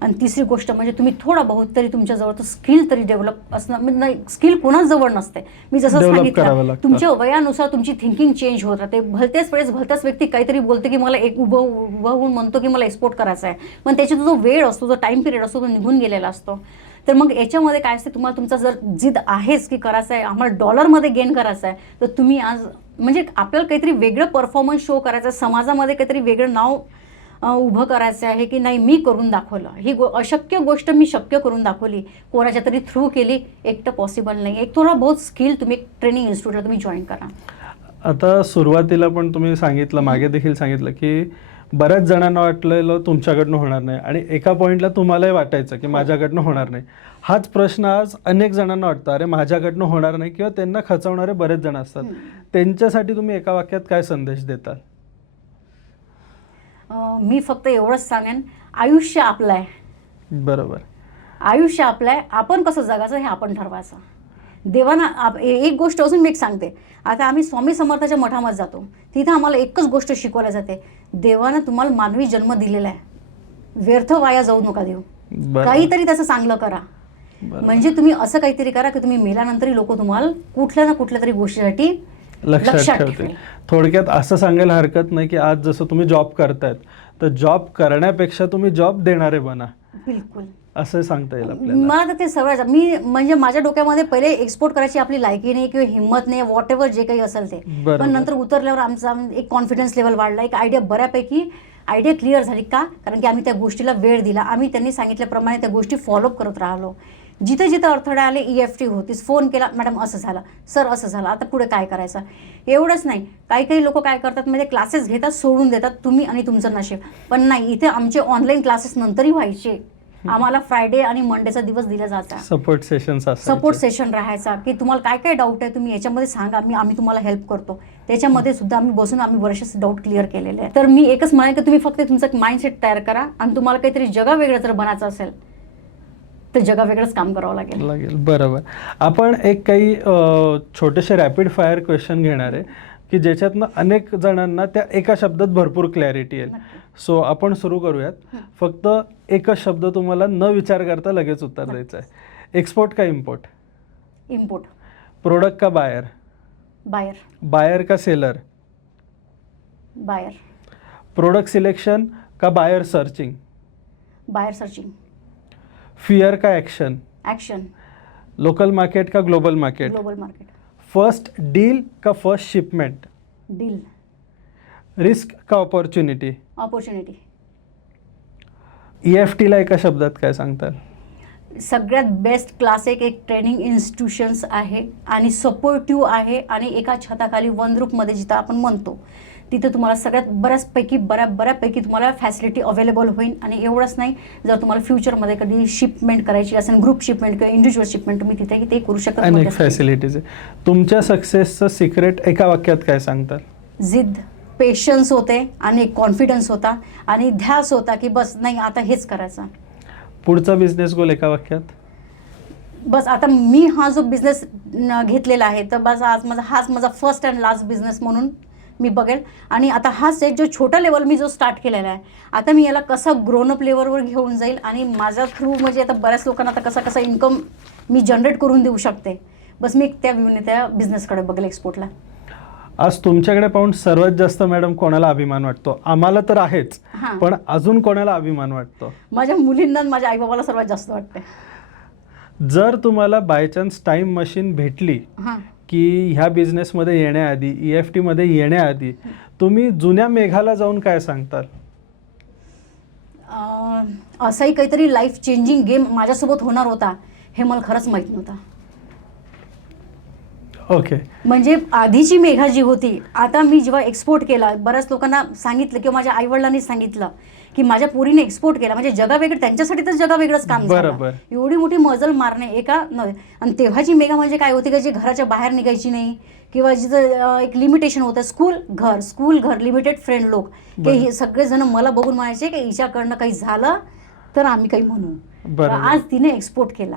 आणि तिसरी गोष्ट म्हणजे तुम्ही थोडा बहुत तरी तुमच्याजवळ तो स्किल तरी डेव्हलप असणं. म्हणजे नाही, स्किल कोणाच जवळ नसते. मी जसं Develop करावं सांगितलं, लागतं. तुमच्या वयानुसार तुमची थिंकिंग चेंज होत राहते. भलत्याच वेळेस भलताच व्यक्ती काहीतरी बोलते की मला एक उभं होऊन म्हणतो की मला एक्सपोर्ट करायचा आहे, पण त्याचा जो वेळ असतो, जो टाइम पिरियड असतो, तो निघून गेलेला असतो. तर मग याच्यामध्ये काय असते, तुम्हाला तुमचा जर जिद आहेच की करायचं आहे, आम्हाला डॉलरमध्ये गेन करायचं आहे, तर तुम्ही आज म्हणजे आपल्याला काहीतरी वेगळं परफॉर्मन्स शो करायचं आहे, समाजामध्ये काहीतरी वेगळं नाव उभं करायचं आहे की नाही मी करून दाखवलं. ही अशक्य गोष्ट मी शक्य करून दाखवली, कोणाच्या तरी थ्रू केली. एकटं पॉसिबल नाही. एक थोडा बहुत स्किल तुम्ही ट्रेनिंग इन्स्टिट्यूटला तुम्ही जॉईन करा. आता सुरुवातीला पण तुम्ही सांगितलं, मागे देखील सांगितलं की बऱ्याच जणांना वाटलेलं तुमच्याकडनं होणार नाही आणि एका पॉईंटला तुम्हालाही वाटायचं की माझ्याकडनं होणार नाही. हाच प्रश्न आज अनेक जणांना वाटतं, अरे माझ्याकडनं होणार नाही, किंवा त्यांना खचवणारे बरेच जण असतात. त्यांच्यासाठी तुम्ही एका वाक्यात काय संदेश देताल? मी फक्त एवढंच सांगेन, आयुष्य आपलं आहे. बरोबर. आयुष्य आपलं आहे, आपण कसं जगायचं हे आपण ठरवायचं. देवानं एक गोष्ट अजून मी एक सांगते. आता आम्ही स्वामी समर्थाच्या मठामध्ये जातो, तिथं आम्हाला एकच गोष्ट शिकवल्या जाते, देवानं तुम्हाला मानवी जन्म दिलेला आहे, व्यर्थ वाया जाऊ नका देऊ. बरोबर. काहीतरी त्याचं चांगलं करा. बरोबर. म्हणजे तुम्ही असं काहीतरी करा की तुम्ही मेल्यानंतरही लोक तुम्हाला कुठल्या ना कुठल्या तरी गोष्टीसाठी लक्षात ठेवतील. थोडक्यात असं सांगायला हरकत नाही की आज जसं तुम्ही जॉब करतायत, तर जॉब करण्यापेक्षा तुम्ही जॉब देणारे बना, बिलकुल असं सांगता येईल आपल्याला. मला तर ते सगळं, मी म्हणजे माझ्या डोक्यामध्ये पहिले एक्सपोर्ट करायची आपली लायकी नाही किंवा हिंमत नाही, व्हॉट एव्हर जे काही असेल ते. बरोबर. पण नंतर उतरल्यावर आमचा एक कॉन्फिडन्स लेवल वाढला, एक आयडिया बऱ्यापैकी आयडिया क्लिअर झाली. का? कारण की आम्ही त्या गोष्टीला वेळ दिला, आम्ही त्यांनी सांगितल्याप्रमाणे त्या गोष्टी फॉलोअप करत राहिलो. जिथे जिथे अडथळे आले, EFT होतीच, फोन केला, मॅडम असं झालं, सर असं झालं, आता पुढे काय करायचं. एवढंच नाही, काही लोक काय करतात म्हणजे क्लासेस घेतात, सोडून देतात, तुम्ही आणि तुमचं नशीब. पण नाही, इथे आमचे ऑनलाईन क्लासेस नंतरही व्हायचे. आम्हाला फ्रायडे आणि मंडेचा दिवस दिला जायचा, सपोर्ट सेशन राहायचा की तुम्हाला काय काय डाऊट आहे तुम्ही याच्यामध्ये सांगा, आम्ही तुम्हाला हेल्प करतो. त्याच्यामध्ये सुद्धा आम्ही बसून बरेचसे डाऊट क्लिअर केलेले आहे. तर मी एकच म्हणेन की तुम्ही फक्त तुमचं माइंडसेट तयार करा, आणि तुम्हाला काहीतरी जगा वेगळं जर बनायचं असेल तर जगा वेगळंच काम करावं लागेल. बरोबर. आपण एक काही छोटेसे रॅपिड फायर क्वेश्चन घेणार आहे की ज्याच्यातनं अनेक जणांना त्या एका शब्दात भरपूर क्लॅरिटी येईल. सो आपण सुरू करूयात. फक्त एकच शब्द तुम्हाला न विचार करता लगेच उत्तर द्यायचं आहे. एक्सपोर्ट का इम्पोर्ट? इम्पोर्ट. प्रोडक्ट का बायर? बायर. बायर का सेलर? बायर. प्रोडक्ट सिलेक्शन का buyer searching? Buyer searching. Fear का एक्शन? एक्शन. लोकल मार्केट का global market? Global market. First deal का फर्स्ट शिपमेंट? डील. रिस्क का अपॉर्च्युनिटी? ऑपॉर्च्युनिटी. EFTला एका शब्दात काय सांगताल? सगळ्यात बेस्ट क्लास एक ट्रेनिंग इन्स्टिट्यूशन्स आहे आणि सपोर्टिव्ह आहे, आणि एका छताखाली वन रूफमध्ये जिथं आपण म्हणतो तिथे तुम्हाला सगळ्यात बऱ्यापैकी तुम्हाला फॅसिलिटी अवेलेबल होईल. आणि एवढंच नाही, जर तुम्हाला फ्युचरमध्ये कधी शिपमेंट करायची असेल, ग्रुप शिपमेंट किंवा इंडिव्हिज्युअल शिपमेंट, तुम्ही तिथेही ते करू शकता. अनेक फॅसिलिटीज आहे. तुमच्या सक्सेसचं सिक्रेट एका वाक्यात काय सांगताल? जिद्द, पेशन्स होते आणि कॉन्फिडन्स होता आणि ध्यास होता की बस नाही आता हेच करायचं. पुढचा बिझनेस गोल एका वाक्यात? बस आता मी हा जो बिझनेस घेतलेला आहे, तर बस हाच माझा फर्स्ट अँड लास्ट बिझनेस म्हणून मी बघेल. आणि आता हाच एक जो छोटा लेवल मी जो स्टार्ट केलेला आहे, आता मी याला कसा ग्रोनअप लेवलवर घेऊन जाईल आणि माझ्या थ्रू म्हणजे आता बऱ्याच लोकांना आता कसा इन्कम मी जनरेट करून देऊ शकते, बस मी त्या व्ह्यूने त्या बिझनेसकडे बघेल एक्सपोर्टला. आज तुमच्याकडे पाहून सर्वात जास्त मॅडम कोणाला अभिमान वाटतो? आम्हाला तर आहेच, पण अजून कोणाला अभिमान वाटतो? माझ्या मुलींना, माझ्या आईबाबाला सर्वात जास्त वाटते. जर तुम्हाला बाय चान्स टाइम मशीन भेटली की ह्या बिझनेसमध्ये येण्याआधी EFTमध्ये येण्याआधी तुम्ही जुन्या मेघाला जाऊन काय सांगताल? असाही काहीतरी लाईफ चेंजिंग गेम माझ्यासोबत होणार होता हे मला खरंच माहीत नव्हतं. ओके. म्हणजे आधीची मेघा जी होती, आता मी जेव्हा एक्सपोर्ट केला, बऱ्याच लोकांना सांगितलं किंवा माझ्या आईवडिलांनी सांगितलं की माझ्या पोरीने एक्सपोर्ट केला, म्हणजे जगावेगळं, त्यांच्यासाठी तर जगावेगळंच काम झालं. बरोबर. एवढी मोठी मजल मारणे एका आणि तेव्हाची मेघा म्हणजे काय होती का, जी घराच्या बाहेर निघायची नाही किंवा जिथं एक लिमिटेशन होतं, स्कूल घर लिमिटेड फ्रेंड लोक, की हे सगळेजण मला बघून म्हणायचे की हिच्याकडनं काही झालं तर आम्ही काही म्हणू. बरोबर. आज तिने एक्सपोर्ट केला.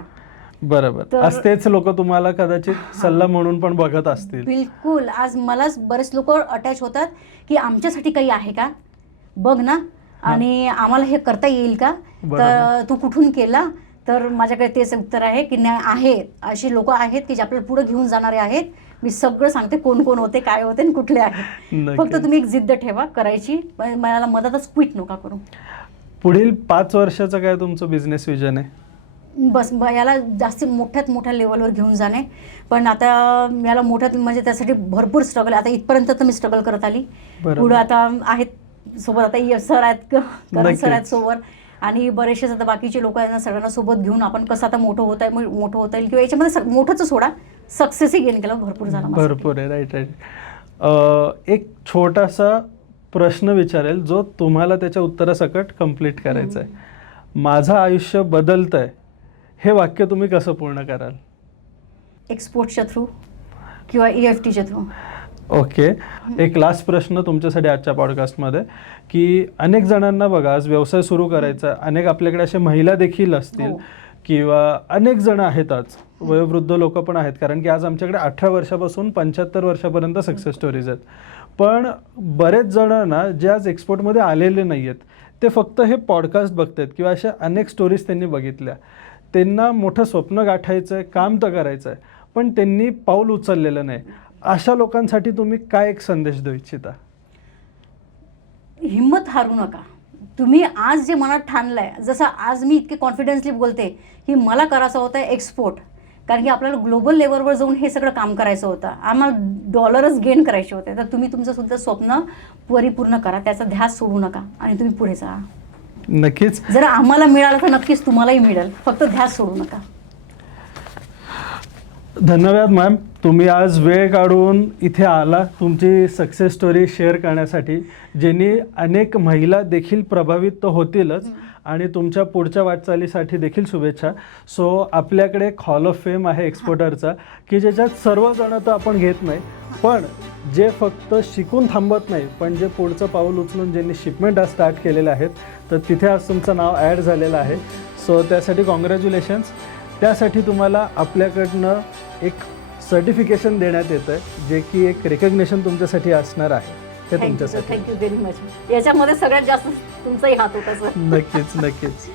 बरोबर. आज तेच लोक तुम्हाला कदाचित सल्ला म्हणून पण बघत असतील. बिलकुल. आज मलाच बरेच लोक अटॅच होतात की आमच्यासाठी काही आहे का, बघ ना, आणि आम्हाला हे करता येईल का, तर तू कुठून केला, तर माझ्याकडे तेच उत्तर आहे की नाही, आहे अशी लोक आहेत की जे आपल्याला पुढे घेऊन जाणारे आहेत. मी सगळं सांगते कोण कोण होते, काय होते आणि कुठले आहेत. फक्त तुम्ही एक जिद्द ठेवा करायची, मला मदतच क्विट नका करू. पुढील 5 वर्षाचं काय तुमचं बिझनेस विजन आहे? बस याला जास्त मोठ्यात मोठ्या लेवलवर घेऊन जाणे. पण आता याला मोठ्यात म्हणजे त्यासाठी भरपूर स्ट्रगल आहे. आता इथपर्यंत तर मी स्ट्रगल करत आली. पुढं आता आहेत सोबत, आता सर आहेत, करण सर आहेत सोबत, आणि बरेचसेच आता बाकीचे लोक आहेत ना, सगळ्यांना सोबत घेऊन आपण कसं आता मोठं होत येईल किंवा याच्यामध्ये मोठंच सोडा, सक्सेसही गेन केलं भरपूर झाला. भरपूर आहे. राईट. एक छोटासा प्रश्न विचारेल जो तुम्हाला त्याच्या उत्तरासकट कंप्लीट करायचं आहे. माझं आयुष्य बदलतंय हे वाक्य तुम्ही कसं पूर्ण कराल? एक्सपोर्टच्या थ्रू किंवा EFTच्या थ्रू. ओके. एक लास्ट प्रश्न तुमच्यासाठी आजच्या पॉडकास्टमध्ये, की अनेक जणांना बघा आज व्यवसाय सुरू करायचा आहे, अनेक आपल्याकडे अशा महिला देखील असतील किंवा अनेक जण आहेत, आज वयोवृद्ध लोक पण आहेत, कारण की आज आमच्याकडे 18 वर्षापासून 75 वर्षापर्यंत सक्सेस स्टोरीज आहेत. पण बरेच जण ना जे आज एक्सपोर्टमध्ये आलेले नाही आहेत, ते फक्त हे पॉडकास्ट बघत आहेत किंवा अशा अनेक स्टोरीज त्यांनी बघितल्या. त्यांना मोठं स्वप्न गाठायचं आहे, काम तर करायचं आहे, पण त्यांनी पाऊल उचललेलं नाही. अशा लोकांसाठी तुम्ही काय एक संदेश देऊ इच्छिता? हिंमत हारू नका. तुम्ही आज जे मनात ठाणलंय, जसं आज मी इतके कॉन्फिडन्सली बोलते की मला करायचं होतं एक्सपोर्ट, कारण की आपल्याला ग्लोबल लेवलवर जाऊन हे सगळं काम करायचं होतं, आम्हाला डॉलरच गेन करायचे होते. तर तुम्ही तुमचं सुद्धा स्वप्न परिपूर्ण करा, त्याचा ध्यास सोडू नका आणि तुम्ही पुढे जा. नक्कीच. जर आम्हाला मिळालं तर नक्कीच तुम्हालाही मिळेल, फक्त ध्यास सोडू नका. धन्यवाद मॅम, तुम्ही आज वेळ काढून इथे आला तुमची सक्सेस स्टोरी शेअर करण्यासाठी, ज्यांनी अनेक महिला देखील प्रभावित तर होतीलच आणि तुमच्या पुढच्या वाटचालीसाठी देखील शुभेच्छा. सो आपल्याकडे एक हॉल ऑफ फेम आहे एक्सपोर्टरचा, की ज्याच्यात सर्वजण तर आपण घेत नाही, पण जे फक्त शिकून थांबत नाही, पण जे पुढचं पाऊल उचलून ज्यांनी शिपमेंट आज स्टार्ट केलेले आहेत, तर तिथे आज तुमचं नाव ॲड झालेलं आहे. सो त्यासाठी कॉंग्रॅच्युलेशन्स. त्यासाठी तुम्हाला आपल्याकडनं एक सर्टिफिकेशन देण्यात येतं आहे, जे की एक रिकग्नेशन तुमच्यासाठी असणार आहे. ते तुमच्यासाठी. Thank you very much. याच्यामध्ये सगळ्यात जास्त तुमचाही हात होता सर. नक्कीच.